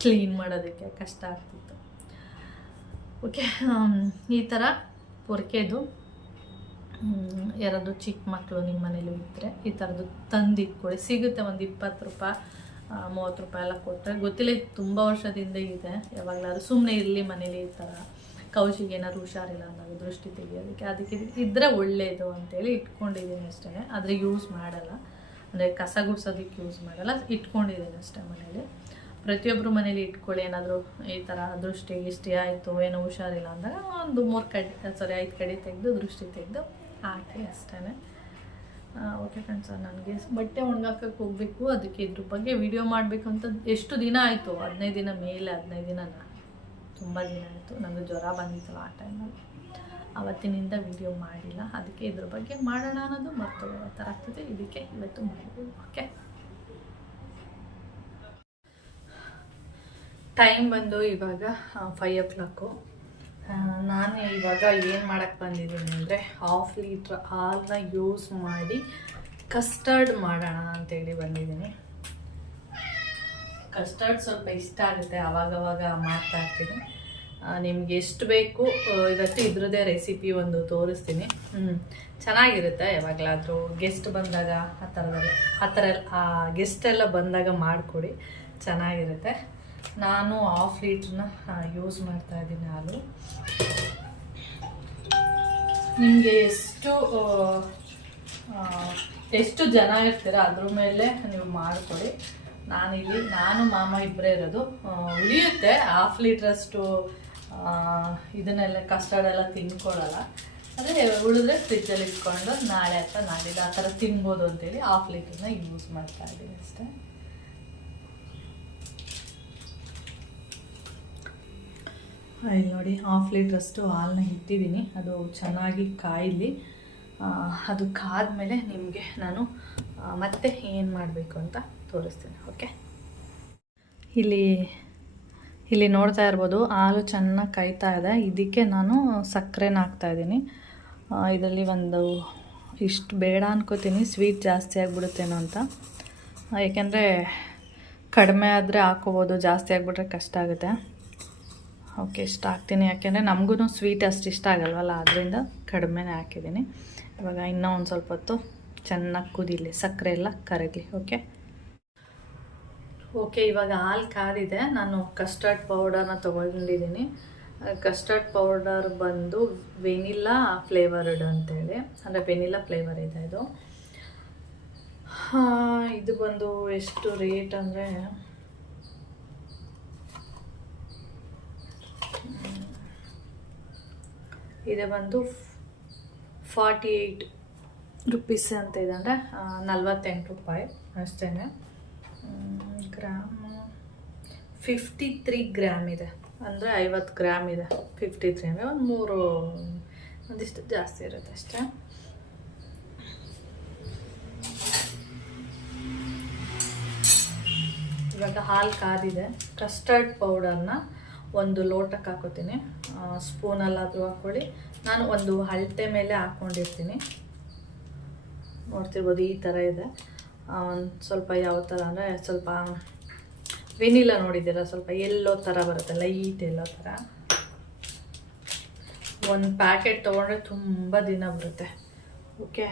ಕ್ಲೀನ್ ಮಾಡೋದಕ್ಕೆ ಕಷ್ಟ ಆಗ್ತಿತ್ತು. ಓಕೆ ಈ ಥರ ಪೊರ್ಕೆದು ಯಾರಾದರೂ ಚಿಕ್ಕ ಮಕ್ಕಳು ನಿಮ್ಮ ಮನೇಲಿ ಇದ್ದರೆ ಈ ಥರದ್ದು ತಂದಿಟ್ಕೊಳ್ಳಿ. ಸಿಗುತ್ತೆ ಒಂದು ಇಪ್ಪತ್ತು ರೂಪಾಯಿ ಮೂವತ್ತು ರೂಪಾಯಿ ಎಲ್ಲ ಕೊಟ್ಟರೆ ಗೊತ್ತಿಲ್ಲ ತುಂಬ ವರ್ಷದಿಂದ ಇದೆ. ಯಾವಾಗಲಾದ್ರೂ ಸುಮ್ಮನೆ ಇರಲಿ ಮನೇಲಿ ಈ ಥರ ಕೌಶಿಗೆ ಏನಾದ್ರು ಹುಷಾರಿಲ್ಲ ಅಂದಾಗ ದೃಷ್ಟಿ ತೆಗಿಯೋದಕ್ಕೆ ಅದಕ್ಕೆ ಇದ್ರೆ ಒಳ್ಳೆಯದು ಅಂತೇಳಿ ಇಟ್ಕೊಂಡಿದ್ದೀನಿ ಅಷ್ಟೇ. ಆದರೆ ಯೂಸ್ ಮಾಡಲ್ಲ. ಅಂದರೆ ಕಸ ಗುಡ್ಸೋದಕ್ಕೆ ಯೂಸ್ ಮಾಡಲ್ಲ. ಇಟ್ಕೊಂಡಿದ್ದೀನಿ ಅಷ್ಟೇ ಮನೇಲಿ. ಪ್ರತಿಯೊಬ್ಬರು ಮನೇಲಿ ಇಟ್ಕೊಳ್ಳಿ. ಏನಾದರೂ ಈ ಥರ ದೃಷ್ಟಿ ಗಿಷ್ಟಿ ಆಯಿತು, ಏನೋ ಹುಷಾರಿಲ್ಲ ಅಂದಾಗ ಒಂದು ಮೂರು ಕಡೆ ಸಾರಿ ಐದು ಕಡೆ ತೆಗೆದು ದೃಷ್ಟಿ ತೆಗೆದು ಹಾಕಿ ಅಷ್ಟೇ ಓಕೆ ಫ್ರೆಂಡ್ಸ್ ನನಗೆ ಬಟ್ಟೆ ಒಣಗಾಕಕ್ಕೆ ಹೋಗಬೇಕು. ಅದಕ್ಕೆ ಇದ್ರ ಬಗ್ಗೆ ವಿಡಿಯೋ ಮಾಡಬೇಕು ಅಂತ ಎಷ್ಟು ದಿನ ಆಯಿತು? ಹದಿನೈದು ದಿನ ಮೇಲೆ, ಹದಿನೈದು ದಿನ ತುಂಬ ದಿನ ಆಯಿತು. ನನಗೆ ಜ್ವರ ಬಂದಿತ್ತಲ್ಲ ಆ ಟೈಮಲ್ಲಿ. ಆವತ್ತಿನಿಂದ ವಿಡಿಯೋ ಮಾಡಿಲ್ಲ. ಅದಕ್ಕೆ ಇದ್ರ ಬಗ್ಗೆ ಮಾಡೋಣ ಅನ್ನೋದು ಮರ್ತೋಗೋ ಥರ ಆಗ್ತದೆ. ಇದಕ್ಕೆ ಇವತ್ತು ಮಾಡಿದ್ದೀವಿ ಓಕೆ ಟೈಮ್ ಬಂದು ಇವಾಗ ಫೈವ್ ಓ ಕ್ಲಾಕು ನಾನು ಇವಾಗ ಏನು ಮಾಡೋಕ್ಕೆ ಬಂದಿದ್ದೀನಿ ಅಂದರೆ ಹಾಫ್ ಲೀಟ್ರ್ ಹಾಲನ್ನ ಯೂಸ್ ಮಾಡಿ ಕಸ್ಟರ್ಡ್ ಮಾಡೋಣ ಅಂತೇಳಿ ಬಂದಿದ್ದೀನಿ. ಕಸ್ಟರ್ಡ್ ಸ್ವಲ್ಪ ಇಷ್ಟ ಆಗುತ್ತೆ ಆವಾಗವಾಗ ಮಾಡ್ತಾ ಇರ್ತೀನಿ. ನಿಮ್ಗೆ ಎಷ್ಟು ಬೇಕು ಇವತ್ತು ಇದ್ರದ್ದೇ ರೆಸಿಪಿ ಒಂದು ತೋರಿಸ್ತೀನಿ. ಹ್ಞೂ ಚೆನ್ನಾಗಿರುತ್ತೆ ಯಾವಾಗಲಾದರೂ. ಗೆಸ್ಟ್ ಬಂದಾಗ ಆ ಥರದಲ್ಲಿ, ಆ ಥರ, ಆ ಗೆಸ್ಟ್ ಎಲ್ಲ ಬಂದಾಗ ಮಾಡಿಕೊಡಿ. ಚೆನ್ನಾಗಿರುತ್ತೆ. ನಾನು ಹಾಫ್ ಲೀಟ್ರನ್ನ ಯೂಸ್ ಮಾಡ್ತಾ ಇದ್ದೀನಿ ಹಾಲು. ನಿಮಗೆ ಎಷ್ಟು ಎಷ್ಟು ಜನ ಇರ್ತೀರ ಅದ್ರ ಮೇಲೆ ನೀವು ಮಾಡಿಕೊಡಿ. ನಾನಿಲ್ಲಿ, ನಾನು, ಮಾಮ ಇಬ್ಬರೇ ಇರೋದು. ಉಳಿಯುತ್ತೆ ಹಾಫ್ ಲೀಟ್ರಷ್ಟು ಇದನ್ನೆಲ್ಲ ಕಸ್ಟರ್ಡ್ ಎಲ್ಲ ತಿನ್ಕೊಳ್ಳಲ್ಲ ಅದೇ ಉಳಿದ್ರೆ ಫ್ರಿಜ್ಜಲ್ಲಿ ಇಟ್ಕೊಂಡು ನಾಳೆ ಅಥವಾ ನಾಡಿದ್ದು ಆ ಥರ ತಿನ್ಬೋದು ಅಂತೇಳಿ ಹಾಫ್ ಲೀಟ್ರನ್ನ ಯೂಸ್ ಮಾಡ್ತಾ ಇದ್ದೀನಿ ಅಷ್ಟೇ. ಇಲ್ಲಿ ನೋಡಿ ಹಾಫ್ ಲೀಟ್ರಷ್ಟು ಹಾಲನ್ನ ಇಟ್ಟಿದ್ದೀನಿ. ಅದು ಚೆನ್ನಾಗಿ ಕಾಯಲಿ. ಅದು ಕಾದ ಮೇಲೆ ನಿಮಗೆ ನಾನು ಮತ್ತೆ ಏನು ಮಾಡಬೇಕು ಅಂತ ತೋರಿಸ್ತೀನಿ ಓಕೆ ಇಲ್ಲಿ ಇಲ್ಲಿ ನೋಡ್ತಾ ಇರ್ಬೋದು, ಹಾಲು ಚೆನ್ನಾಗಿ ಕಾಯ್ತಾ ಇದೆ. ಇದಕ್ಕೆ ನಾನು ಸಕ್ಕರೆನ ಹಾಕ್ತಾ ಇದ್ದೀನಿ. ಇದರಲ್ಲಿ ಒಂದು ಇಷ್ಟು ಬೇಡ ಅನ್ಕೋತೀನಿ, ಸ್ವೀಟ್ ಜಾಸ್ತಿ ಆಗಿಬಿಡುತ್ತೇನೋ ಅಂತ. ಏಕೆಂದರೆ ಕಡಿಮೆ ಆದರೆ ಹಾಕೋಬೋದು, ಜಾಸ್ತಿ ಆಗಿಬಿಟ್ರೆ ಕಷ್ಟ ಆಗುತ್ತೆ. ಓಕೆ, ಇಷ್ಟ ಹಾಕ್ತೀನಿ. ಯಾಕೆಂದರೆ ನಮಗೂ ಸ್ವೀಟ್ ಅಷ್ಟು ಇಷ್ಟ ಆಗಲ್ವಲ್ಲ ಅದರಿಂದ ಕಡಿಮೆನೇ ಹಾಕಿದ್ದೀನಿ. ಇವಾಗ ಇನ್ನೂ ಒಂದು ಸ್ವಲ್ಪ ಹೊತ್ತು ಚೆನ್ನಾಗಿ ಕುದಿಲಿ, ಸಕ್ಕರೆ ಎಲ್ಲ ಕರಗಲಿ ಓಕೆ ಓಕೆ ಇವಾಗ ಹಾಲು ಕಾದಿದೆ ನಾನು ಕಸ್ಟರ್ಡ್ ಪೌಡರ್ನ ತೊಗೊಂಡಿದ್ದೀನಿ. ಕಸ್ಟರ್ಡ್ ಪೌಡರ್ ಬಂದು ವೆನಿಲ್ಲಾ ಫ್ಲೇವರ್ಡ್ ಅಂತೇಳಿ. ಅಂದರೆ ವೆನಿಲ್ಲಾ ಫ್ಲೇವರ್ ಇದೆ ಇದು. ಇದು ಬಂದು ಎಷ್ಟು ರೇಟ್ ಅಂದರೆ? ಇದು ಬಂದು ಫಾರ್ಟಿ ಏಯ್ಟ್ ರುಪೀಸ್ ಅಂತ ಇದೆ. ಅಂದರೆ ನಲ್ವತ್ತೆಂಟು ರೂಪಾಯಿ ಅಷ್ಟೇ ಗ್ರಾಮ್? ಫಿಫ್ಟಿ ತ್ರೀ ಗ್ರಾಮ್ ಇದೆ. ಅಂದರೆ ಐವತ್ತು ಗ್ರಾಮ್ ಇದೆ. ಫಿಫ್ಟಿ ತ್ರೀ ಅಂದರೆ ಒಂದು ಮೂರು, ಒಂದಿಷ್ಟು ಜಾಸ್ತಿ ಇರುತ್ತೆ ಅಷ್ಟೇ. ಇವಾಗ ಹಾಲು ಕಾದಿದೆ. ಕಸ್ಟರ್ಡ್ ಪೌಡರ್ನ ಒಂದು ಲೋಟಕ್ಕೆ ಹಾಕೋತೀನಿ. ಸ್ಪೂನಲ್ಲಾದರೂ ಹಾಕ್ಕೊಳ್ಳಿ. ನಾನು ಒಂದು ಹಳತೆ ಮೇಲೆ ಹಾಕ್ಕೊಂಡಿರ್ತೀನಿ ನೋಡ್ತಿರ್ಬೋದು ಈ ಥರ ಇದೆ. ಒಂದು ಸ್ವಲ್ಪ ಯಾವ ಥರ ಅಂದರೆ ಸ್ವಲ್ಪ ವೆನಿಲ್ಲ ನೋಡಿದ್ದೀರ? ಸ್ವಲ್ಪ ಎಲ್ಲೋ ಥರ ಬರುತ್ತೆ ಲೈಟ್ ಎಲ್ಲೋ ಥರ ಒಂದು ಪ್ಯಾಕೆಟ್ ತೊಗೊಂಡ್ರೆ ತುಂಬ ದಿನ ಬರುತ್ತೆ. ಓಕೆ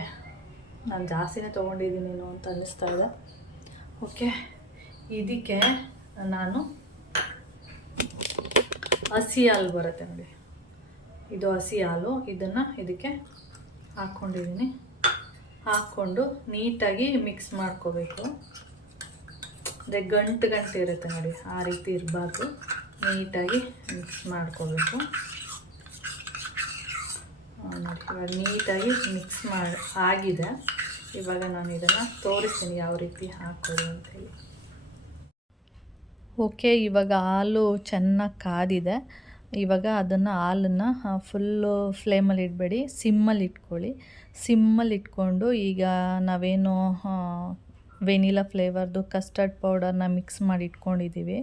ನಾನು ಜಾಸ್ತಿನೇ ತೊಗೊಂಡಿದ್ದೀನೇನೋ ಅಂತ ಅನ್ನಿಸ್ತಾ ಇದೆ. ಓಕೆ ಇದಕ್ಕೆ ನಾನು ಹಸಿ ಹಾಲು ಬರುತ್ತೆ ನೋಡಿ. ಇದು ಹಸಿ ಹಾಲು. ಇದನ್ನು ಇದಕ್ಕೆ ಹಾಕ್ಕೊಂಡಿದ್ದೀನಿ ಹಾಕ್ಕೊಂಡು ನೀಟಾಗಿ ಮಿಕ್ಸ್ ಮಾಡ್ಕೋಬೇಕು. ಅದೇ ಗಂಟು ಗಂಟು ಇರುತ್ತೆ ನೋಡಿ, ಆ ರೀತಿ ಇರಬಾರ್ದು. ನೀಟಾಗಿ ಮಿಕ್ಸ್ ಮಾಡ್ಕೋಬೇಕು. ನೋಡಿ, ಇವಾಗ ನೀಟಾಗಿ ಮಿಕ್ಸ್ ಮಾಡಿ, ಆಗಿದೆ. ಇವಾಗ ನಾನು ಇದನ್ನು ತೋರಿಸ್ತೀನಿ ಯಾವ ರೀತಿ ಹಾಕೋದು ಅಂತೇಳಿ. ಓಕೆ, ಇವಾಗ ಹಾಲು ಚೆನ್ನಾಗಿ ಕಾದಿದೆ. ಇವಾಗ ಅದನ್ನು ಹಾಲನ್ನು ಫುಲ್ಲು ಫ್ಲೇಮಲ್ಲಿ ಇಡಬೇಡಿ ಸಿಮ್ಮಲ್ಲಿ ಇಟ್ಕೊಳ್ಳಿ. ಸಿಮ್ಮಲ್ಲಿ ಇಟ್ಕೊಂಡು ಈಗ ನಾವೇನು ವೆನಿಲಾ ಫ್ಲೇವರ್ದು ಕಸ್ಟರ್ಡ್ ಪೌಡರ್ನ ಮಿಕ್ಸ್ ಮಾಡಿ ಇಟ್ಕೊಂಡಿದ್ದೀವಿ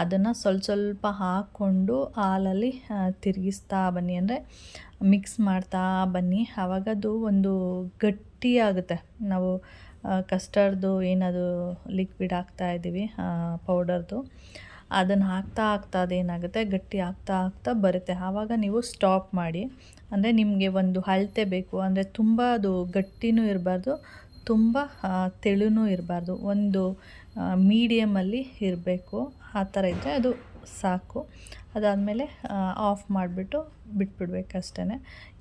ಅದನ್ನು ಸ್ವಲ್ಪ ಸ್ವಲ್ಪ ಹಾಕ್ಕೊಂಡು ಹಾಲಲ್ಲಿ ತಿರುಗಿಸ್ತಾ ಬನ್ನಿ. ಅಂದರೆ ಮಿಕ್ಸ್ ಮಾಡ್ತಾ ಬನ್ನಿ. ಆವಾಗ ಅದು ಒಂದು ಗಟ್ಟಿಯಾಗುತ್ತೆ. ನಾವು ಕಸ್ಟರ್ಡ್ದು ಏನದು ಲಿಕ್ವಿಡ್ ಹಾಕ್ತಾ ಇದ್ದೀವಿ ಪೌಡರ್ದು. ಅದನ್ನು ಹಾಕ್ತಾ ಹಾಕ್ತಾ ಅದೇನಾಗುತ್ತೆ? ಗಟ್ಟಿ ಆಗ್ತಾ ಆಗ್ತಾ ಬರುತ್ತೆ. ಆವಾಗ ನೀವು ಸ್ಟಾಪ್ ಮಾಡಿ. ಅಂದರೆ ನಿಮಗೆ ಒಂದು ಅಳತೆ ಬೇಕು. ಅಂದರೆ ತುಂಬ ಅದು ಗಟ್ಟಿನೂ ಇರಬಾರ್ದು, ತುಂಬ ತೆಳುನೂ ಇರಬಾರ್ದು. ಒಂದು ಮೀಡಿಯಮಲ್ಲಿ ಇರಬೇಕು. ಆ ಥರ ಇದ್ದರೆ ಅದು ಸಾಕು. ಅದಾದಮೇಲೆ ಆಫ್ ಮಾಡಿಬಿಟ್ಟು ಬಿಟ್ಬಿಡ್ಬೇಕಷ್ಟೇ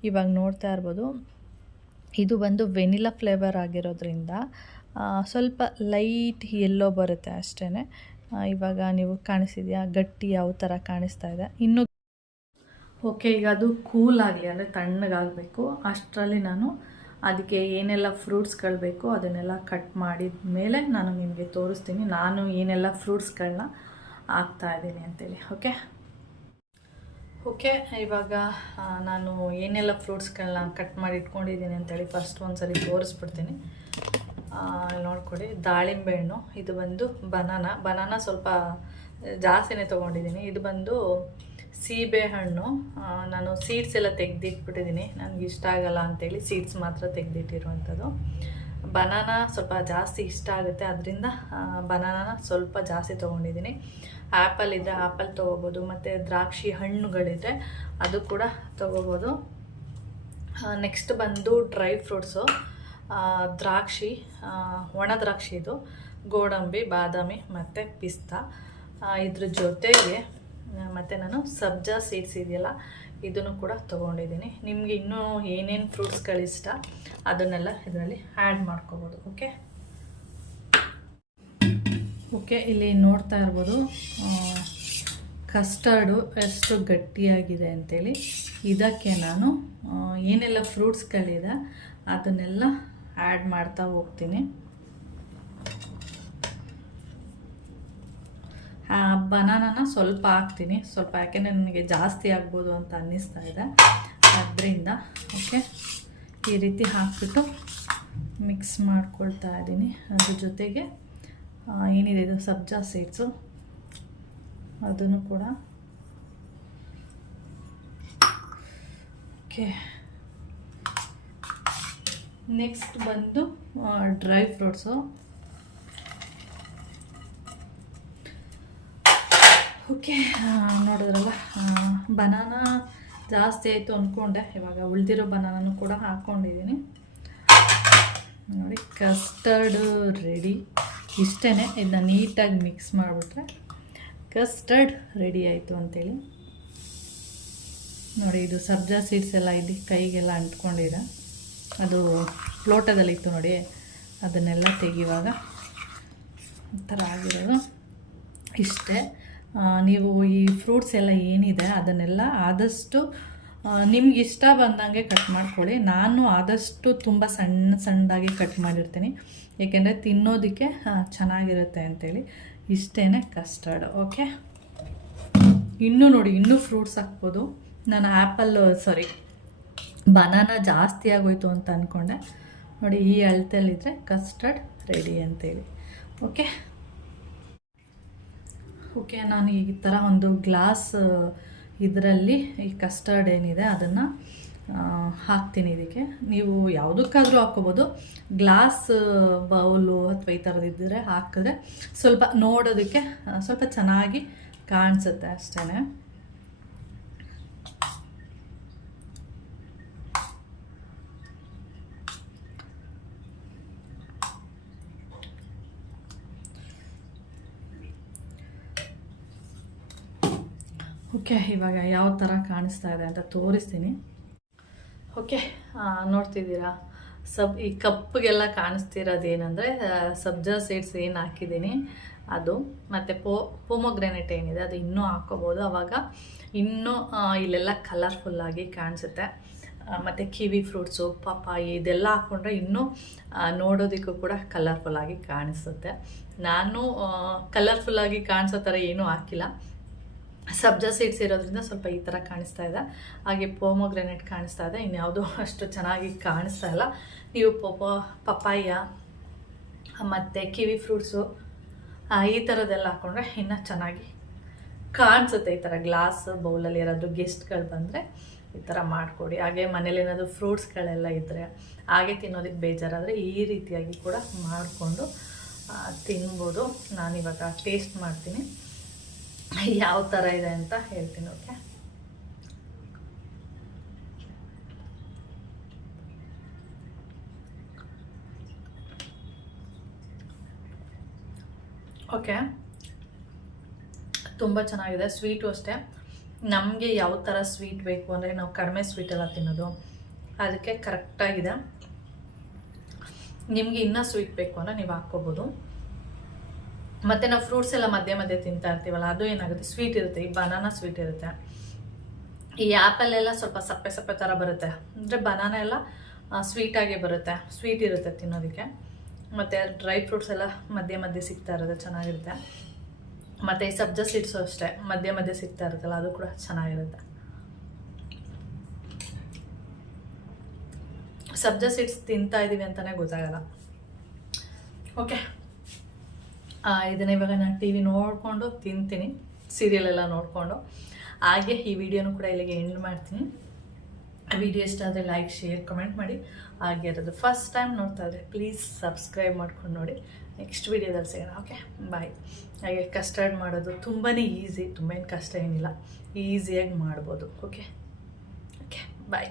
ಇವಾಗ ನೋಡ್ತಾ ಇರ್ಬೋದು, ಇದು ಬಂದು ವೆನಿಲಾ ಫ್ಲೇವರ್ ಆಗಿರೋದ್ರಿಂದ ಸ್ವಲ್ಪ ಲೈಟ್ ಎಲ್ಲೋ ಬರುತ್ತೆ ಅಷ್ಟೇ ಇವಾಗ ನೀವು ಕಾಣಿಸಿದ್ಯಾ? ಗಟ್ಟಿ ಯಾವ ಥರ ಕಾಣಿಸ್ತಾ ಇದೆ? ಇನ್ನು ಓಕೆ ಈಗ ಅದು ಕೂಲ್ ಆಗಲಿ, ಅಂದರೆ ತಣ್ಣಗಾಗಬೇಕು. ಅಷ್ಟರಲ್ಲಿ ನಾನು ಅದಕ್ಕೆ ಏನೆಲ್ಲ ಫ್ರೂಟ್ಸ್ಗಳು ಬೇಕು ಅದನ್ನೆಲ್ಲ ಕಟ್ ಮಾಡಿದ ಮೇಲೆ ನಾನು ನಿಮಗೆ ತೋರಿಸ್ತೀನಿ. ನಾನು ಏನೆಲ್ಲ ಫ್ರೂಟ್ಸ್ಗಳನ್ನ ಹಾಕ್ತಾ ಇದ್ದೀನಿ ಅಂತೇಳಿ ಓಕೆ ಓಕೆ ಇವಾಗ ನಾನು ಏನೆಲ್ಲ ಫ್ರೂಟ್ಸ್ಗಳನ್ನ ಕಟ್ ಮಾಡಿ ಇಟ್ಕೊಂಡಿದ್ದೀನಿ ಅಂತೇಳಿ ಫಸ್ಟ್ ಒಂದು ಸರಿ ತೋರಿಸ್ಬಿಡ್ತೀನಿ ನೋಡ್ಕೊಡಿ, ದಾಳಿಂಬೆ ಹಣ್ಣು, ಇದು ಬಂದು ಬನಾನ ಬನಾನ ಸ್ವಲ್ಪ ಜಾಸ್ತಿನೇ ತೊಗೊಂಡಿದ್ದೀನಿ. ಇದು ಬಂದು ಸೀಬೆ ಹಣ್ಣು ನಾನು ಸೀಡ್ಸ್ ಎಲ್ಲ ತೆಗೆದಿಟ್ಬಿಟ್ಟಿದ್ದೀನಿ. ನನಗೆ ಇಷ್ಟ ಆಗಲ್ಲ ಅಂತೇಳಿ ಸೀಡ್ಸ್ ಮಾತ್ರ ತೆಗೆದಿಟ್ಟಿರುವಂಥದ್ದು. ಬನಾನ ಸ್ವಲ್ಪ ಜಾಸ್ತಿ ಇಷ್ಟ ಆಗುತ್ತೆ. ಅದರಿಂದ ಬನಾನಾನ ಸ್ವಲ್ಪ ಜಾಸ್ತಿ ತೊಗೊಂಡಿದ್ದೀನಿ. ಆ್ಯಪಲ್ ಇದ್ದರೆ ಆ್ಯಪಲ್ ತೊಗೋಬೋದು, ಮತ್ತು ದ್ರಾಕ್ಷಿ ಹಣ್ಣುಗಳಿದ್ದರೆ ಅದು ಕೂಡ ತೊಗೋಬೋದು. ನೆಕ್ಸ್ಟ್ ಬಂದು ಡ್ರೈ ಫ್ರೂಟ್ಸು ದ್ರಾಕ್ಷಿ ಒಣ ದ್ರಾಕ್ಷಿ ಇದು, ಗೋಡಂಬಿ, ಬಾದಾಮಿ ಮತ್ತು ಪಿಸ್ತಾ ಇದ್ರ ಜೊತೆಗೆ ಮತ್ತು ನಾನು ಸಬ್ಜಾ ಸೀಡ್ಸ್ ಇದೆಯಲ್ಲ, ಇದನ್ನು ಕೂಡ ತೊಗೊಂಡಿದ್ದೀನಿ. ನಿಮಗೆ ಇನ್ನೂ ಏನೇನು ಫ್ರೂಟ್ಸ್ಗಳಿಷ್ಟ ಅದನ್ನೆಲ್ಲ ಇದರಲ್ಲಿ ಆ್ಯಡ್ ಮಾಡ್ಕೋಬೋದು ಓಕೆ ಓಕೆ ಇಲ್ಲಿ ನೋಡ್ತಾ ಇರ್ಬೋದು ಕಸ್ಟರ್ಡು ಎಷ್ಟು ಗಟ್ಟಿಯಾಗಿದೆ ಅಂತೇಳಿ. ಇದಕ್ಕೆ ನಾನು ಏನೆಲ್ಲ ಫ್ರೂಟ್ಸ್ಗಳಿದೆ ಅದನ್ನೆಲ್ಲ ಆ್ಯಡ್ ಮಾಡ್ತಾ ಹೋಗ್ತೀನಿ. ಬನಾನನ ಸ್ವಲ್ಪ ಹಾಕ್ತೀನಿ. ಸ್ವಲ್ಪ ಯಾಕೆಂದರೆ ನನಗೆ ಜಾಸ್ತಿ ಆಗ್ಬೋದು ಅಂತ ಅನ್ನಿಸ್ತಾ ಇದೆ. ಅದರಿಂದ, ಓಕೆ, ಈ ರೀತಿ ಹಾಕ್ಬಿಟ್ಟು ಮಿಕ್ಸ್ ಮಾಡ್ಕೊಳ್ತಾ ಇದ್ದೀನಿ. ಅದ್ರ ಜೊತೆಗೆ ಏನಿದೆ ಇದು? ಸಬ್ಜಾ ಸೀಡ್ಸು. ಅದನ್ನು ಕೂಡ, ಓಕೆ. ನೆಕ್ಸ್ಟ್ ಬಂದು ಡ್ರೈ ಫ್ರೂಟ್ಸು. ಓಕೆ ನೋಡಿದ್ರಲ್ಲ ಬನಾನ ಜಾಸ್ತಿ ಆಯಿತು ಅಂದ್ಕೊಂಡೆ ಇವಾಗ ಉಳಿದಿರೋ ಬನಾನೂ ಕೂಡ ಹಾಕ್ಕೊಂಡಿದ್ದೀನಿ ನೋಡಿ ಕಸ್ಟರ್ಡ್ ರೆಡಿ ಇಷ್ಟೇ ಇದನ್ನ ನೀಟಾಗಿ ಮಿಕ್ಸ್ ಮಾಡಿಬಿಟ್ರೆ ಕಸ್ಟರ್ಡ್ ರೆಡಿ ಆಯಿತು ಅಂತೇಳಿ. ನೋಡಿ, ಇದು ಸಬ್ಜಾ ಸೀಡ್ಸ್ ಎಲ್ಲ ಇದ್ದು ಕೈಗೆಲ್ಲ ಅಂಟ್ಕೊಂಡಿದೆ. ಅದು ಲೋಟದಲ್ಲಿತ್ತು ನೋಡಿ, ಅದನ್ನೆಲ್ಲ ತೆಗೆಯುವಾಗ ಈ ಥರ ಆಗಿರೋದು. ಇಷ್ಟೇ. ನೀವು ಈ ಫ್ರೂಟ್ಸ್ ಎಲ್ಲ ಏನಿದೆ ಅದನ್ನೆಲ್ಲ ಆದಷ್ಟು ನಿಮ್ಗೆ ಇಷ್ಟ ಬಂದಂಗೆ ಕಟ್ ಮಾಡ್ಕೊಳ್ಳಿ. ನಾನು ಆದಷ್ಟು ತುಂಬ ಸಣ್ಣ ಸಣ್ಣದಾಗಿ ಕಟ್ ಮಾಡಿರ್ತೀನಿ. ಏಕೆಂದರೆ ತಿನ್ನೋದಕ್ಕೆ ಚೆನ್ನಾಗಿರುತ್ತೆ ಅಂತೇಳಿ. ಇಷ್ಟೇ ಕಸ್ಟರ್ಡ್ ಓಕೆ ಇನ್ನೂ ನೋಡಿ, ಇನ್ನೂ ಫ್ರೂಟ್ಸ್ ಹಾಕ್ಬೋದು. ನಾನು ಆ್ಯಪಲ್ ಸಾರಿ ಬನಾನ ಜಾಸ್ತಿ ಆಗೋಯ್ತು ಅಂತ ಅಂದ್ಕೊಂಡೆ ನೋಡಿ, ಈ ಅಳತೆಯಲ್ಲಿದ್ದರೆ ಕಸ್ಟರ್ಡ್ ರೆಡಿ ಅಂತೇಳಿ ಓಕೆ ಓಕೆ, ನಾನು ಈ ಥರ ಒಂದು ಗ್ಲಾಸ್ ಇದರಲ್ಲಿ ಈ ಕಸ್ಟರ್ಡ್ ಏನಿದೆ ಅದನ್ನು ಹಾಕ್ತೀನಿ ಇದಕ್ಕೆ. ನೀವು ಯಾವುದಕ್ಕಾದರೂ ಹಾಕ್ಕೋಬೋದು. ಗ್ಲಾಸ್ ಬೌಲು ಅಥವಾ ಈ ಥರದಿದ್ದರೆ ಹಾಕಿದ್ರೆ ಸ್ವಲ್ಪ ನೋಡೋದಕ್ಕೆ ಸ್ವಲ್ಪ ಚೆನ್ನಾಗಿ ಕಾಣಿಸುತ್ತೆ ಅಷ್ಟೇ ಓಕೆ, ಇವಾಗ ಯಾವ ಥರ ಕಾಣಿಸ್ತಾ ಇದೆ ಅಂತ ತೋರಿಸ್ತೀನಿ. ಓಕೆ ನೋಡ್ತಿದ್ದೀರಾ? ಸಬ್, ಈ ಕಪ್ಪಿಗೆಲ್ಲ ಕಾಣಿಸ್ತಿರೋದು ಏನಂದರೆ ಸಬ್ಜಾ ಸೀಡ್ಸ್ ಏನು ಹಾಕಿದ್ದೀನಿ, ಅದು, ಮತ್ತು ಪೋ, ಪೋಮೊಗ್ರೆನೆಟ್ ಏನಿದೆ, ಅದು ಇನ್ನೂ ಹಾಕೋಬೋದು. ಆವಾಗ ಇನ್ನೂ ಇಲ್ಲೆಲ್ಲ ಕಲರ್ಫುಲ್ಲಾಗಿ ಕಾಣಿಸುತ್ತೆ. ಮತ್ತು ಕಿವಿ ಫ್ರೂಟ್ಸು ಪಪಾಯಿ ಇದೆಲ್ಲ ಹಾಕ್ಕೊಂಡ್ರೆ ಇನ್ನೂ ನೋಡೋದಕ್ಕೂ ಕೂಡ ಕಲರ್ಫುಲ್ಲಾಗಿ ಕಾಣಿಸುತ್ತೆ. ನಾನು ಕಲರ್ಫುಲ್ಲಾಗಿ ಕಾಣಿಸೋ ಥರ ಏನೂ ಹಾಕಿಲ್ಲ. ಸಬ್ಜಾ ಸೀಡ್ಸ್ ಇರೋದ್ರಿಂದ ಸ್ವಲ್ಪ ಈ ಥರ ಕಾಣಿಸ್ತಾ ಇದೆ. ಹಾಗೆ ಪೋಮೋಗ್ರೆನೇಟ್ ಕಾಣಿಸ್ತಾ ಇದೆ. ಇನ್ಯಾವುದೂ ಅಷ್ಟು ಚೆನ್ನಾಗಿ ಕಾಣಿಸ್ತಾ ಇಲ್ಲ. ನೀವು ಪೊಪೋ, ಪಪ್ಪಾಯ, ಮತ್ತು ಕಿವಿ ಫ್ರೂಟ್ಸು ಈ ಥರದ್ದೆಲ್ಲ ಹಾಕ್ಕೊಂಡ್ರೆ ಇನ್ನೂ ಚೆನ್ನಾಗಿ ಕಾಣಿಸುತ್ತೆ. ಈ ಥರ ಗ್ಲಾಸ್ ಬೌಲಲ್ಲಿ ಯಾರಾದರೂ ಗೆಸ್ಟ್ಗಳು ಬಂದರೆ ಈ ಥರ ಮಾಡಿಕೊಡಿ. ಹಾಗೆ ಮನೇಲಿ ಏನಾದರೂ ಫ್ರೂಟ್ಸ್ಗಳೆಲ್ಲ ಇದ್ದರೆ ಹಾಗೆ ತಿನ್ನೋದಕ್ಕೆ ಬೇಜಾರಾದರೆ ಈ ರೀತಿಯಾಗಿ ಕೂಡ ಮಾಡಿಕೊಂಡು ತಿನ್ಬೋದು. ನಾನಿವಾಗ ಟೇಸ್ಟ್ ಮಾಡ್ತೀನಿ. ಯಾವ ಥರ ಇದೆ ಅಂತ ಹೇಳ್ತೀನಿ ಓಕೆ ಓಕೆ ತುಂಬ ಚೆನ್ನಾಗಿದೆ ಸ್ವೀಟು ಅಷ್ಟೇ. ನಮಗೆ ಯಾವ ಥರ ಸ್ವೀಟ್ ಬೇಕು ಅಂದರೆ ನಾವು ಕಡಿಮೆ ಸ್ವೀಟೆಲ್ಲ ತಿನ್ನೋದು. ಅದಕ್ಕೆ ಕರೆಕ್ಟಾಗಿದೆ ನಿಮಗೆ ಇನ್ನೂ ಸ್ವೀಟ್ ಬೇಕು ಅಂದರೆ ನೀವು ಹಾಕ್ಕೋಬೋದು. ಮತ್ತು ನಾವು ಫ್ರೂಟ್ಸ್ ಎಲ್ಲ ಮಧ್ಯೆ ಮಧ್ಯೆ ತಿಂತಾ ಇರ್ತೀವಲ್ಲ, ಅದು ಏನಾಗುತ್ತೆ? ಸ್ವೀಟ್ ಇರುತ್ತೆ, ಈ ಬನಾನಾ ಸ್ವೀಟ್ ಇರುತ್ತೆ. ಈ ಆ್ಯಪಲ್ ಎಲ್ಲ ಸ್ವಲ್ಪ ಸಪ್ಪೆ ಸಪ್ಪೆ ಥರ ಬರುತ್ತೆ. ಅಂದರೆ ಬನಾನ ಎಲ್ಲ ಸ್ವೀಟಾಗಿ ಬರುತ್ತೆ. ಸ್ವೀಟ್ ಇರುತ್ತೆ ತಿನ್ನೋದಕ್ಕೆ. ಮತ್ತು ಡ್ರೈ ಫ್ರೂಟ್ಸ್ ಎಲ್ಲ ಮಧ್ಯೆ ಮಧ್ಯೆ ಸಿಗ್ತಾ ಇರುತ್ತೆ, ಚೆನ್ನಾಗಿರುತ್ತೆ. ಮತ್ತು ಈ ಸಬ್ಜಾ ಸೀಡ್ಸು ಅಷ್ಟೇ, ಮಧ್ಯೆ ಮಧ್ಯೆ ಸಿಗ್ತಾ ಇರುತ್ತಲ್ಲ, ಅದು ಕೂಡ ಚೆನ್ನಾಗಿರುತ್ತೆ. ಸಬ್ಜಾ ಸೀಡ್ಸ್ ತಿಂತಾ ಇದ್ದೀವಿ ಅಂತಲೇ ಗೊತ್ತಾಗಲ್ಲ. ಓಕೆ ಇದನ್ನ ಇವಾಗ ನಾನು ಟಿ ವಿ ನೋಡಿಕೊಂಡು ತಿಂತೀನಿ ಸೀರಿಯಲ್ ಎಲ್ಲ ನೋಡಿಕೊಂಡು. ಹಾಗೆ ಈ ವಿಡಿಯೋನು ಕೂಡ ಇಲ್ಲಿಗೆ ಎಂಡ್ ಮಾಡ್ತೀನಿ. ವಿಡಿಯೋ ಇಷ್ಟ ಆದರೆ ಲೈಕ್ ಶೇರ್ ಕಮೆಂಟ್ ಮಾಡಿ. ಹಾಗೆ ಇರೋದು ಫಸ್ಟ್ ಟೈಮ್ ನೋಡ್ತಾ ಇದ್ದರೆ ಪ್ಲೀಸ್ ಸಬ್ಸ್ಕ್ರೈಬ್ ಮಾಡ್ಕೊಂಡು ನೋಡಿ. ನೆಕ್ಸ್ಟ್ ವಿಡಿಯೋದಲ್ಲಿ ಸಿಗೋಣ ಓಕೆ ಬಾಯ್ ಹಾಗೆ ಕಸ್ಟರ್ಡ್ ಮಾಡೋದು ತುಂಬಾ ಈಸಿ ತುಂಬ ಏನು ಕಷ್ಟ ಏನಿಲ್ಲ. ಈಸಿಯಾಗಿ ಮಾಡ್ಬೋದು ಓಕೆ ಓಕೆ ಬಾಯ್